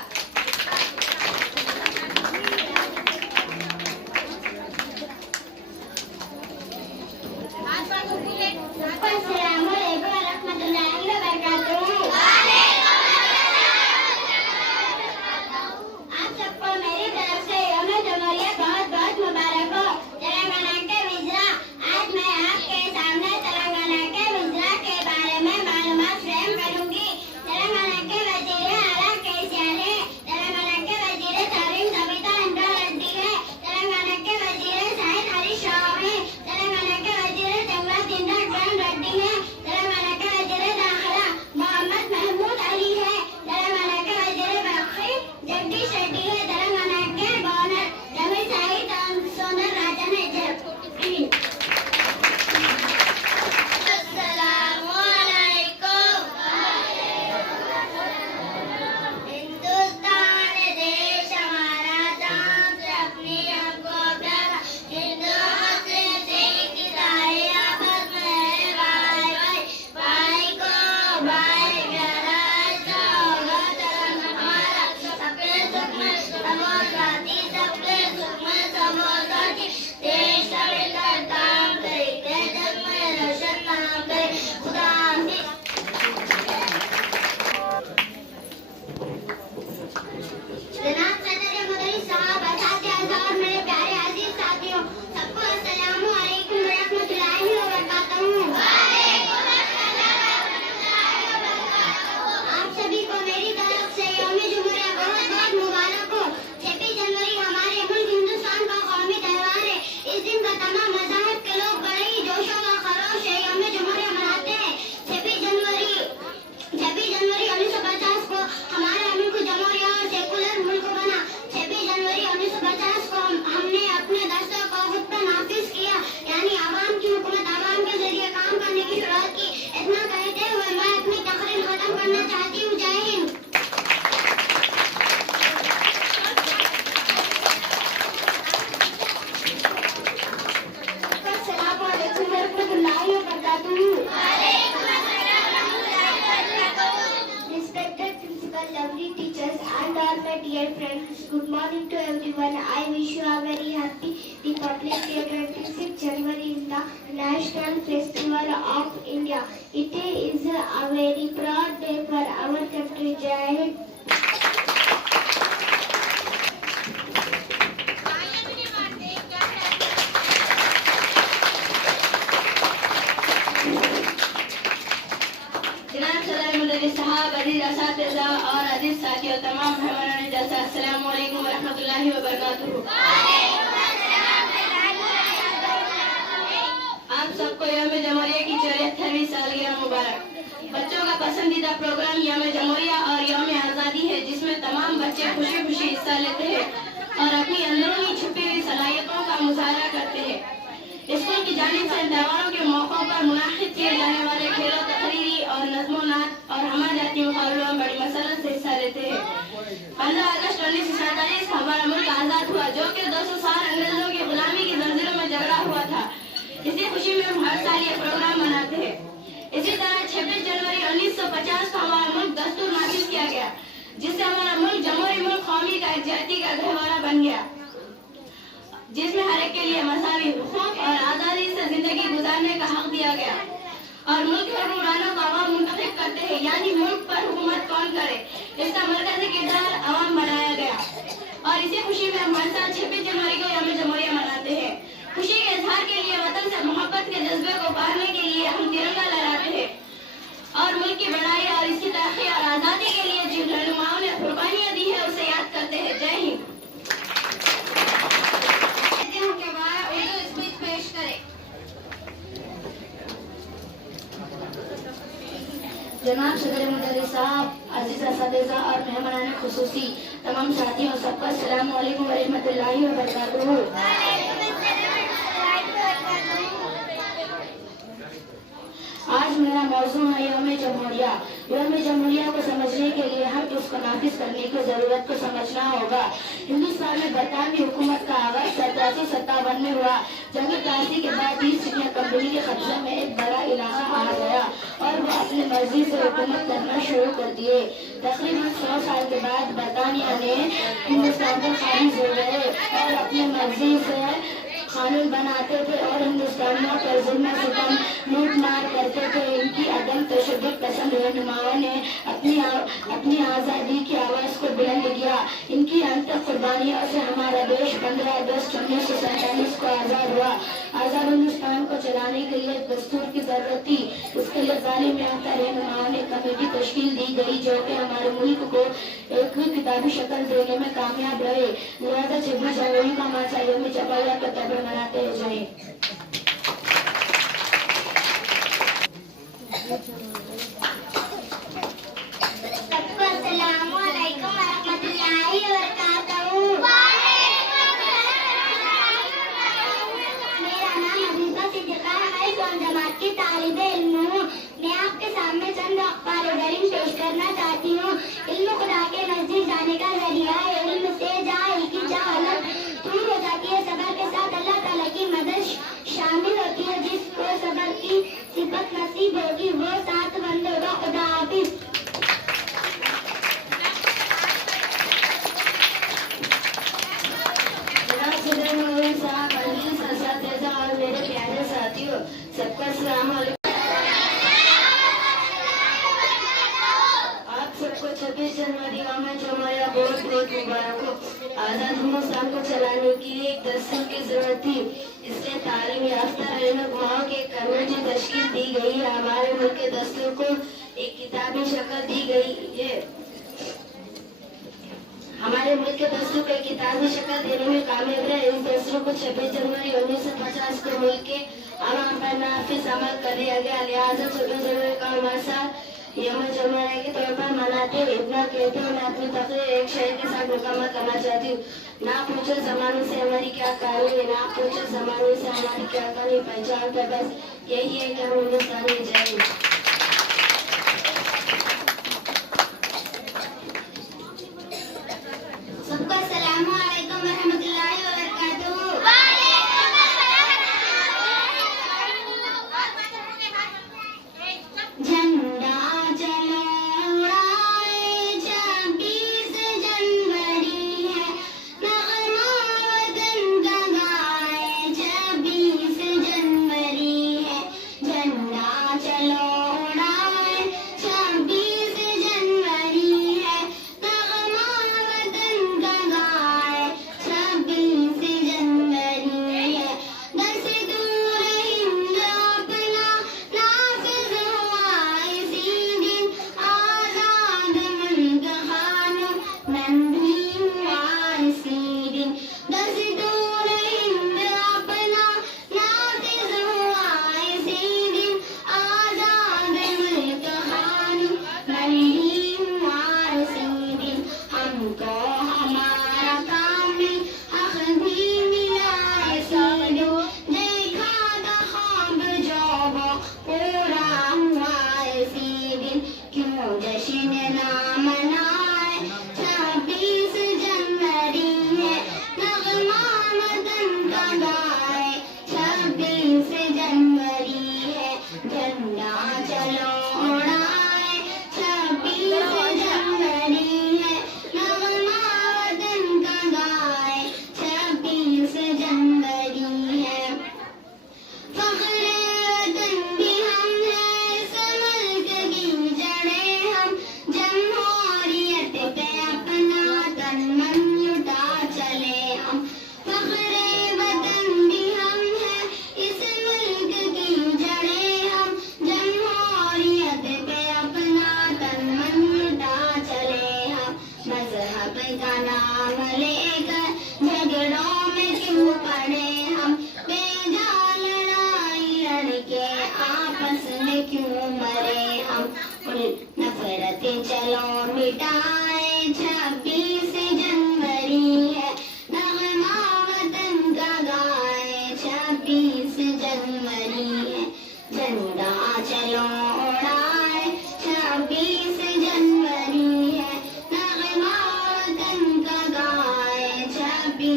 dear friends, good morning to everyone. I wish you a very happy Republic Day 26th January is the National Festival of India. It is a very proud day for our country. Jai Hind. और अजीज साथियों, तमाम मेहमानों ने जैसा अस्सलाम वालेकुम व रहमतुल्लाहि व बरकातुहू। आप सबको यौम जमहूरिया की 74वीं सालगिरह मुबारक। बच्चों का पसंदीदा प्रोग्राम यौम जमहूरिया और यौम आज़ादी है, जिसमें तमाम बच्चे खुशी खुशी हिस्सा लेते हैं और अपनी अंदरूनी छुपी हुई सलाहियतों का मुजाहरा करते हैं। स्कूल की जानिब से त्योहारों के मौकों पर मुनाकिद किए जाने वाले खेलों, तकरीरी और नज़्मो-नात और हमाजाती मुकाबलों में बड़ी मसरत से हिस्सा लेते हैं। 15 अगस्त 1947 को हमारा मुल्क आज़ाद हुआ, जो कि 200 साल अंग्रेजों की गुलामी की जंजीरों में जकड़ा हुआ था। इसी खुशी में हम हर साल ये प्रोग्राम मनाते हैं। इसी तरह 26 जनवरी 1950 को हमारा मुल्क दस्तूर नाफिज किया गया, जिससे हमारा मुल्क जमहूरी मुल्क कौमी का जाति का गहवारा बन गया, जिसमें हर एक के लिए मसावी हुकूक और आज़ादी से जिंदगी गुजारने का हक दिया गया। और मुल्क के हुक्मरानों को अवाम मुंतखब करते हैं, यानी मुल्क पर हुकूमत कौन करे, इसका मरकजी किरदार अवाम बनाया गया। और इसी खुशी में हम हर साल 26 जनवरी जनाब सदर मुदर्रिस साहब, अजीज असातिज़ा और मेहमानान खुसूसी तमाम साथियों, सबका अस्सलाम वालेकुम व रहमतुल्लाहि व बरकातुहू। आज मेरा मौजू है यौम जमहूरिया। यौम जमहूरिया को समझने के लिए हर उसको नाफिज करने की जरूरत को समझना होगा। हिंदुस्तान में बरतानवी हुकूमत का आगाज 1757 में हुआ। जंग प्लासी के बाद ईस्ट इंडिया कंपनी के कब्जे में एक बड़ा इलाका आ गया और वो अपनी मर्जी से हुकूमत करना शुरू कर दिए। तकरीबन 100 साल के बाद बरतानिया ने हिंदुस्तान पर काबिज हो गए और अपनी मर्जी से कानून बनाते थे और हिंदुस्तानियों पर जुल्म सितम लूट मार करते थे। इनकी अदम तशद्दुद पसंद रहनुमाओं ने अपनी आज़ादी की आवाज़ को बुलंद किया। इनकी अंतक कुर्बानियों से हमारा देश 15 अगस्त 1947 को आज़ाद हुआ। आज़ाद हिंदुस्तान को चलाने के लिए दस्तूर की जरूरत थी। उसके लिए तालीम याफ्ता रहनुमाओं ने कमेटी तश्कील दी गई जो कि हमारे मुल्क को एक किताबी शक्ल देने में कामयाब रहे। लिहाजा 26 जनवरी का मासा यौम जमहूरिया का तब मनाते जाएं। सबको अस्सलामु अलैकुम व रहमतुल्लाहि व बरकातहू। मेरा नाम हबीबा सिद्दीका है। मैं कौन जमात की तालिबे इल्म हूँ। मैं आपके सामने चंद अखबार दरीन पेश करना चाहती हूँ। इल्म खुदा के नजदीक जाने का जरिया है। इल्म से जाहिल की जहालत दूर हो जाती है। सबर के साथ अल्लाह ताला की मदद शामिल होती है। जिसको सबर की सिफत नसीब होगी वो साथ बंद होगा। खुदा हाफिज। और मेरे प्यारे साथियों, सबको अस्सलाम वालेकुम। आप सबको 26 जनवरी यौम जमहूरिया बहुत बहुत मुबारक हो। आजाद हिंदुस्तान को चलाने के लिए एक दस्तूर की जरूरत थी। इसलिए तालीम याफ्ता रहनुमाओं की कमेटी तश्कील दी गई है। हमारे मुल्क के दस्तूर को एक किताबी शक्ल दी गई है। हमारे मुल्क के दस्तूर को एक किताबी शक्ल देने में कामयाब रहे। इस दस्तूर को 26 जनवरी 1950 को मुल्क के आवाम पर नाफिज अमल कर दिया गया। लिहाजा 26 जनवरी का मासा यौम जमहूरिया के तौर पर मनाते हुए इतना कहते हुए मैं अपनी तकरीर एक शेर के साथ मुकम्मल करना चाहती हूँ। ना पूछो जमाने से हमारी क्या कहानी, ना पूछो जमाने से हमारी क्या कहानी, पहचान तो बस यही है कि हम हिंदुस्तानी जाएंगे। सबको अस्सलामु अलैकुम व रहमतुल्लाहि व बरकातहू। झंडा चलो उड़ाए 26 जनवरी है। नगमा वतन का गाए 26 जनवरी है। झंडा चलो उड़ाए 26 जनवरी है। नगमा वतन का गाए 26 जनवरी है। दस्तूर हिंद अपना नाफिज हुआ इसी दिन। आजाद मुल्क खानो नंदी हुआ इसी दिन। दस्तूर हिंद अपना नाफिज हुआ इसी दिन। आजाद मुल्क खानो नंदी हुआ इसी दिन। हमको हमारा कामिल हक भी मिला इसी दिन। देखा था ख्वाब जो वो पूरा हुआ इसी दिन। क्यों जश्न ना मनाए 26 जनवरी है। नगमा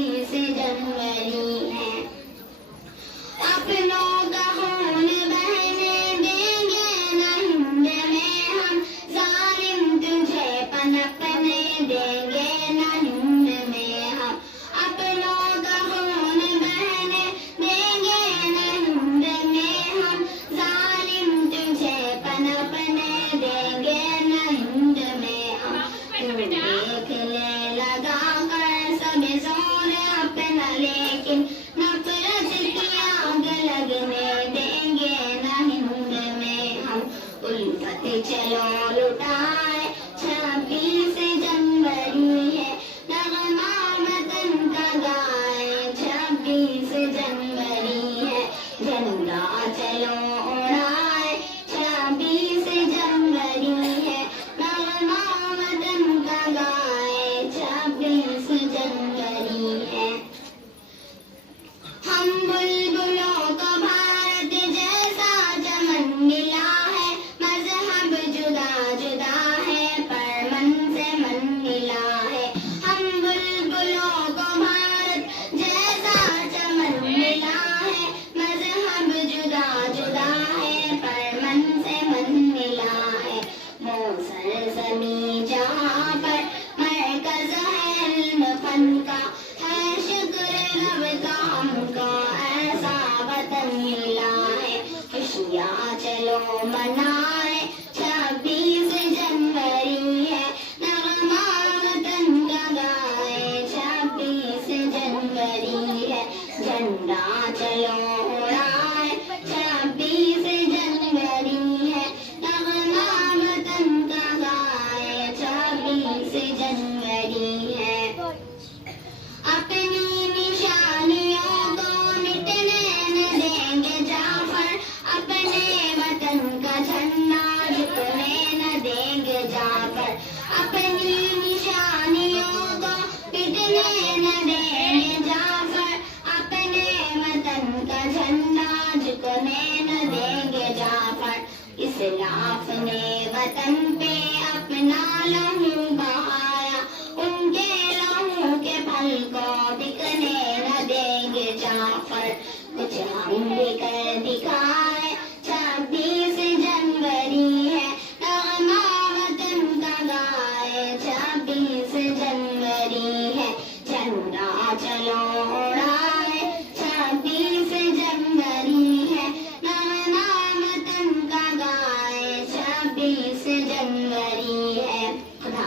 26 जनवरी है। अपनों का खून बहने देंगे न हिंद में हम, जालिम तुझे पनपने देंगे न हिंद में हम। अपनों का खून बहने देंगे न हिंद में हम, जालिम तुझे पनपने देंगे न हिंद में हम। तू देख ले लगा कर सब जोर अपना, लेकिन नफरत की आग लगने देंगे न हिंद में हम। उल्फत चलो लुटाए 26 जनवरी है, नगमा वतन का गाए 26 जनवरी है। झंडा चलो उड़ाए 26 जनवरी है, नगमा वतन का गाए 26 जनवरी है। हम बुलबुलों को भारत जैसा चमन मिला है, मजहब जुदा जुदा है पर मन से मन मिला है। हम बुलबुलों को भारत जैसा चमन मिला है, मजहब जुदा जुदा है पर मन से मन मिला है। मौसर ज़मीं जहाँ पर मरकज़ है इल्म फन का, है शुक्र रब का हमको ऐसा वतन मिला है। खुशियाँ चलो मनाए 26 जनवरी है, नगमा वतन का गाए 26 जनवरी है। झंडा चलो उड़ाए 26 जनवरी है, नगमा वतन का गाए 26 जनवरी है। अपनी निशानियों को मिटने न देंगे जाफर, अपने वतन का झंडा झुकने न देंगे जाफर। अपनी निशानियों को मिटने न देंगे जाफर, अपने वतन का झंडा झुकने न देंगे जाफर। इस्लाफ ने वतन पे अपना लहू बहाया, उनके लहू के फल को बिकने न देंगे जाफर। कुछ हम भी कर दिखाए 26 जनवरी है, नगमा वतन का गाए 26 जनवरी है। झंडा चलो उड़ाए 26 जनवरी है, नगमा वतन का गाए 26 जनवरी है। खुदा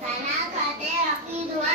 खाना खाते अपनी दुआ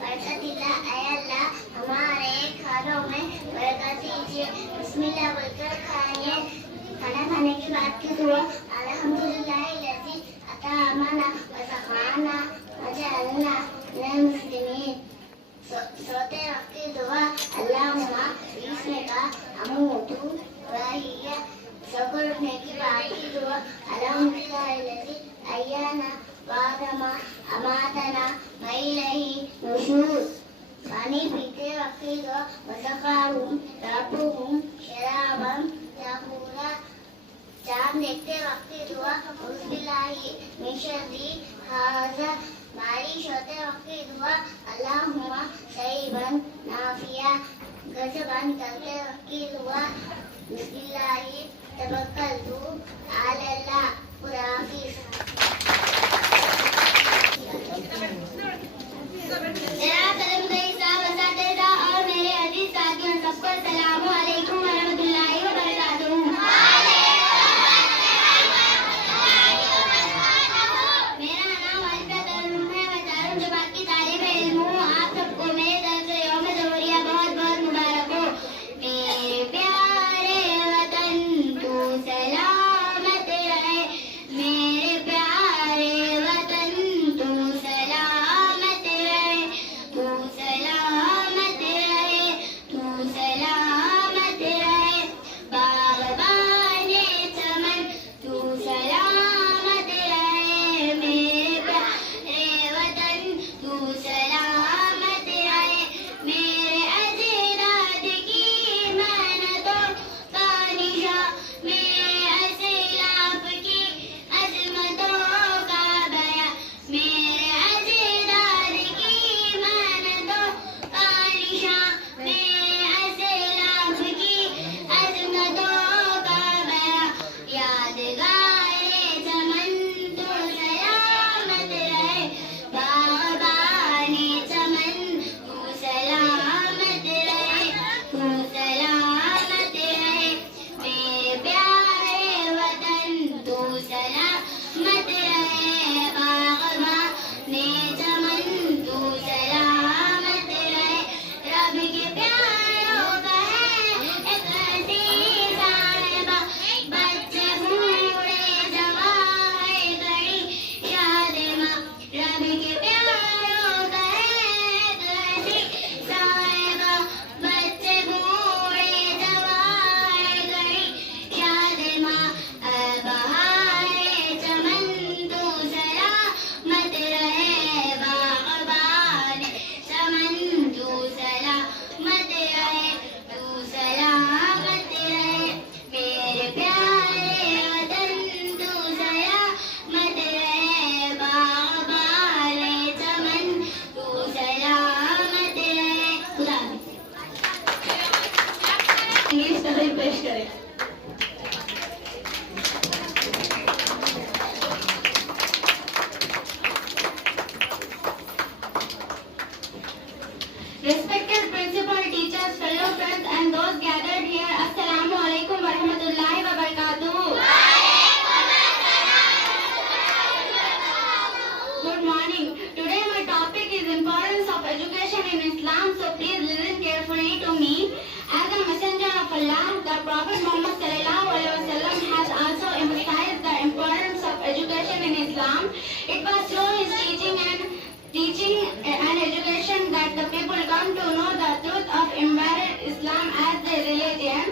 बरकत अल्लाह ऐ अल्लाह हमारे खानों में बरकत दीजिए। बिस्मिल्लाह बोलकर खाइए। खाना खाने के बाद की दुआ अल्हम्दुलिल्लाह लज़ी अतामना व सखाना वजअलना मिनल मुस्लिमीन। सोते वक्त की दुआ अल्लाहुम्मा बिस्मिका अमूतु व अहिया। सफर उठने की बात की दुआ अल्हम्दुलिल्लाह लज़ी अय्याना वादमा अमातना मईलही नुशूर। पानी पीते वक्त की दुआ वसकाहुम रब्बुहुम शराबम तहूरा। चांद देखते वक्त की दुआ उज़बिल्लाहि मिन शर्रि हाज़ा। बारिश होते वक्त की दुआ अल्लाहुम्मा सईबन नाफिया। घर से बाहर निकलते वक्त की दुआ बिस्मिल्लाहि तवक्कलतु अलल्लाह। खुदा हाफिज़। मेरा कलम रईसा वसातिज़ा और मेरे अजीज साथियों सबको अस्सलामु अलैकुम वरहमतुल्लाहि वबरकातुहू। मेरा नाम अल्फा तरुण है, मैं चारों जमात की तालिब इल्म हूँ। आप सबको मेरे तरफ से यौम ज़हुरिया बहुत बहुत मुबारक हो। मेरे प्यारे वतन तू सलामत रहे, सलामत रहे बाग़बाने चमन तू सलामत रहे रब के प्यारों का है एक हसीन साहिबा बच्चे बूढ़े जवान है गई याद माँ रब के प्यारों का है एक हसीन साहिबा बच्चे बूढ़े जवान है गई याद माँ बहारे चमन तू सलामत रहे बाग़बान चमन तू सलामत रहे तू सलामत रहे मेरे प्यारे वतन तू सलामत रहे बाग़बान चमन तू सलामत रहे खुदा इंग्लिश तहरीर पेश करें। Respected principal, teachers, fellow friends and those gathered here, Assalamu alaikum wa rahmatullahi wa barakatuh. Good morning. Today my topic is importance of education in Islam, so please listen carefully to me. As a messenger of Allah, the Prophet Muhammad sallallahu alaihi wasallam has also emphasized the importance of education in Islam. It was through his teaching and education that the people come to know the truth of embraced Islam as their religion.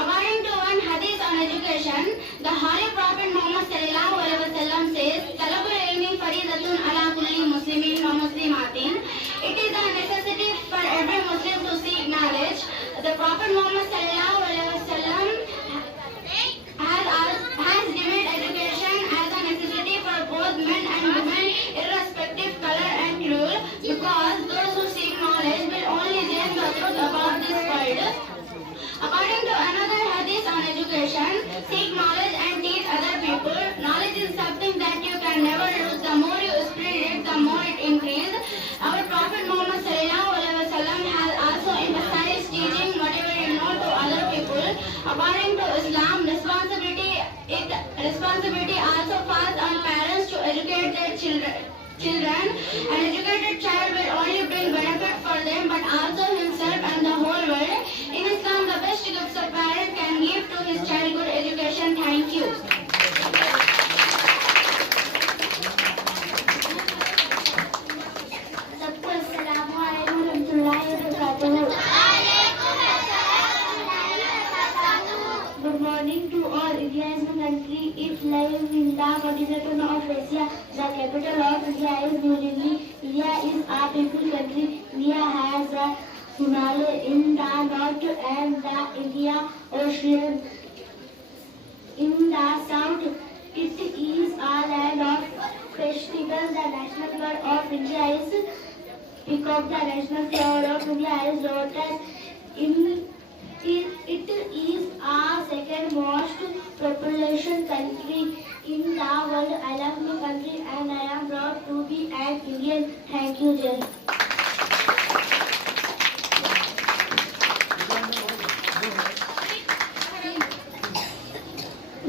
According to one hadith on education, the Holy Prophet Muhammad sallallahu alaihi wasallam says, "Talabul ilmi faridatun ala kulli muslimin wa muslimatin." It is a necessity for every Muslim to seek knowledge. The Prophet Muhammad sallallahu alaihi wasallam has given education as a necessity for both men and women, irrespective color and creed, because those who seek knowledge will only gain the truth about this world. According to another hadith on education, seek knowledge and teach other people. Knowledge is something that you can never lose. The more you spread it, the more it increases. Our Prophet Muhammad sallallahu alaihi wasallam has also emphasized teaching whatever you know to other people. According to Islam, responsibility also falls on parents to educate their children. An educated child will only bring benefit for them, but also himself and the whole world. In Islam, the best gifts a parent can give to his child good education. Thank you. सबको अस्सलामु अलैकुम रहमतुल्लाहि व बरकातुहू। Good morning to all. India is a country. It lies in the continent of Asia. The capital of India is New Delhi. India is a people country. India has a Himalaya in the north and the Indian Ocean in the south. It is a land of festivals. The national bird of India is peacock. The national flower of India is lotus. It is a second most population country in the world. I love my country and I am proud to be an Indian. Thank you, Jai.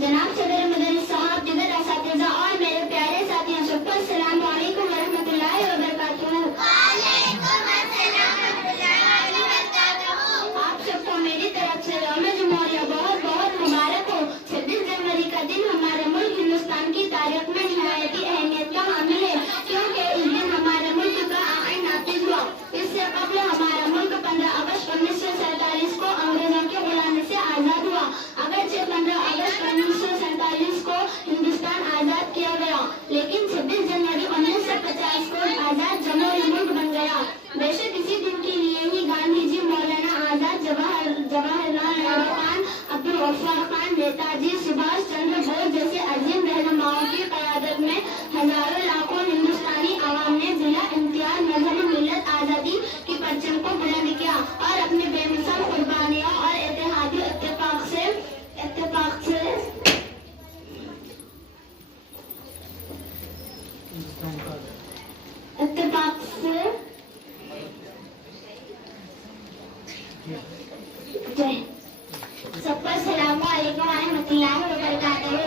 जनाब सदर मदनी साहब, जिगर असातिज़ा और मेरे प्यारे साथियों, सबको अस्सलामु अलैकुम व रहमतुल्लाहि व बरकातुहू। आप सबको मेरी तरफ से यौम जमहूरिया बहुत बहुत मुबारक हो। 26 जनवरी का दिन हमारे मुल्क हिंदुस्तान की तारीख में निहायती अहमियत का हामिल है, क्योंकि इस दिन हमारे मुल्क का आईन नाफिज हुआ। इससे कबल हमारा मुल्क 15 अगस्त 1947 को अंग्रेजों की गुलामी से आजाद हुआ। अगरचे 15 अगस्त 1947 को हिंदुस्तान आजाद किया गया, लेकिन 26 जनवरी 1950 को आजाद जमहूरी मुल्क बन गया। बेशक इसी दिन के लिए ही गांधी जी, मौलाना आजाद, जवाहरलाल नेहरू खान, अब्दुल गफ्फार खान, नेताजी सुभाष चंद्र बोस जैसे अजीम रहनुमाओं की क़यादत में हजारों लाखों हिंदुस्तानी आवाम ने जिला इम्तियाज मजहब मिल्लत आज़ादी की परचम को बुलंद किया और अपनी बेमिसाल कुर्बानियों और इत्तेहादी इत्तेफाक से सबको अस्सलामु अलैकुम व रहमतुल्लाहि व बरकातुहू।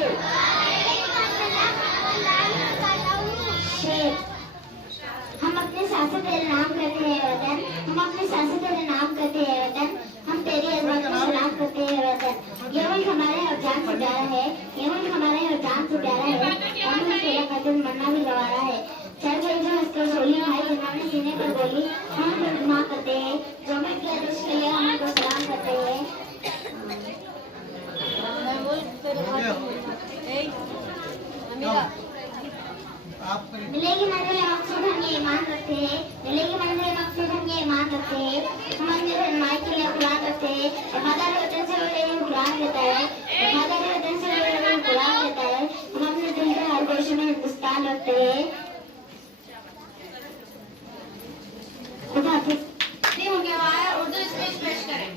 सीने पर बोली, हम दुआ करते हैं, जो मैं के आदेश के लिए हम उनको सलाम करते हैं। मिलेगी मंजिल मकसूद हम ये ईमान रखते हैं, मिलेगी मंजिल मकसूद हम ये ईमान रखते हैं, हम अपने रहनुमाई के लिए कुरान रखते हैं, वफादार वतन से जुड़े हुए कुरान देता है, वफादार वतन से जुड़े हुए कुरान देता है, हम अपने दिल के हर गोशे में हिंदुस्तान रखते हैं। खुदा हाफिज। उनके हमारा उर्दू स्पीच पेश करें।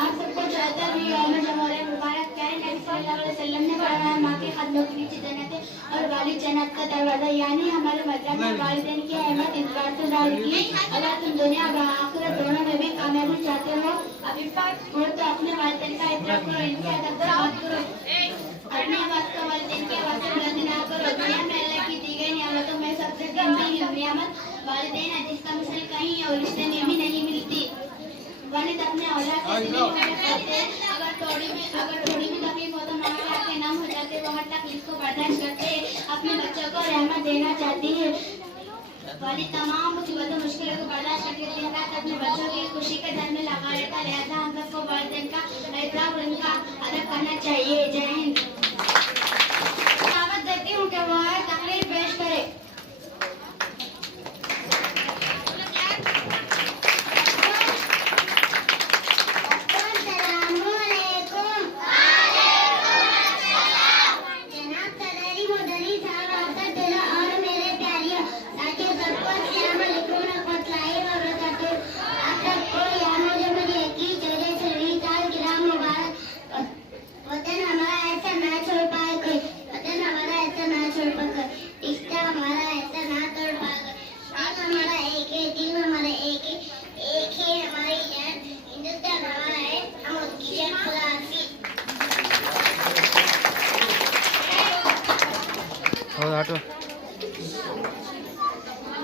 आप सबको चाहता हूँ यौम जमहूरियत मुबारक करें। नबी सल्लल्लाहु अलैहि वसल्लम ने फरमाया, माँ के कदमों के नीचे जन्नत है और वालिद जन्नत का दरवाजा, यानी हमारे मतलब में वालिदैन की अहमियत इस बात से जाहिर की, अगर तुम दुनिया और आखिरत दोनों में भी कामयाबी चाहते हो तो अपने वालिदैन का एहतराम करो, इनकी अदब करो, अपने आवाज का वालिदैन की आवाज से बुलंद ना करो। दुनिया में अल्लाह की दी गई नियामतों में सबसे कीमती नियामत वालिदैन है, जिसका मिसाल कहीं और रिश्ते में भी नहीं मिलती। वालिद अपने औलाद से नहीं होने पाते, अगर थोड़ी भी तकलीफ हो तो माँ के आंखें नम हो जाते, वो हर तकलीफ को बर्दाश्त करते, अपने बच्चों को रहमत देना चाहती है। वालिद तमाम मुसीबतों मुश्किलों को बर्दाश्त करके दिन रात अपने बच्चों की खुशी के धन में लगा रहता, लिहाजा हम सबको वालिदैन का एहतराम और उनका अदब करना चाहिए। जय हिंद। दावत देती हूँ कि वो तकरीर पेश करे।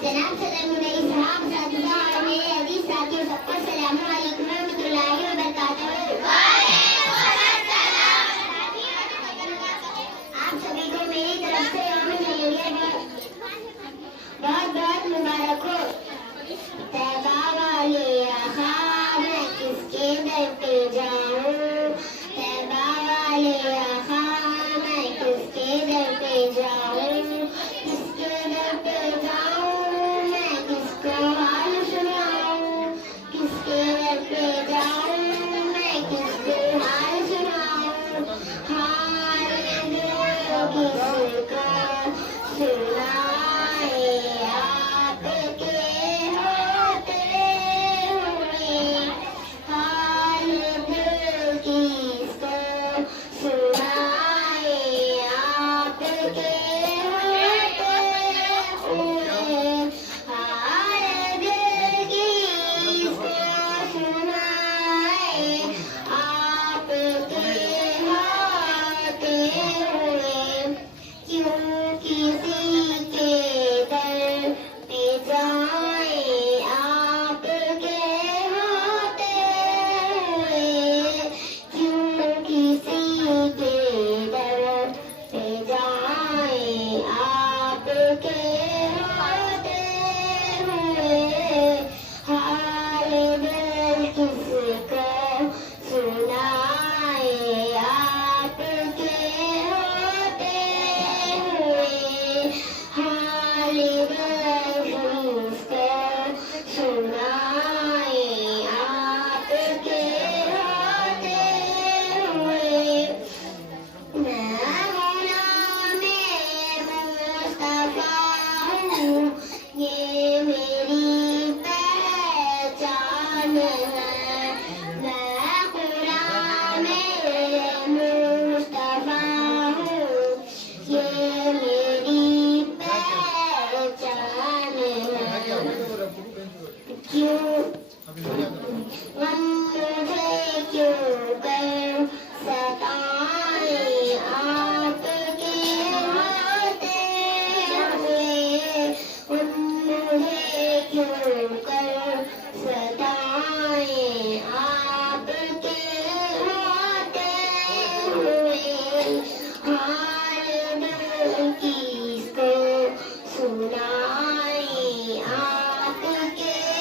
जनाब सलाम अलैहि साहब, साथियों और मेरे अजीज साथियों, सबको सलाम अलैकुम।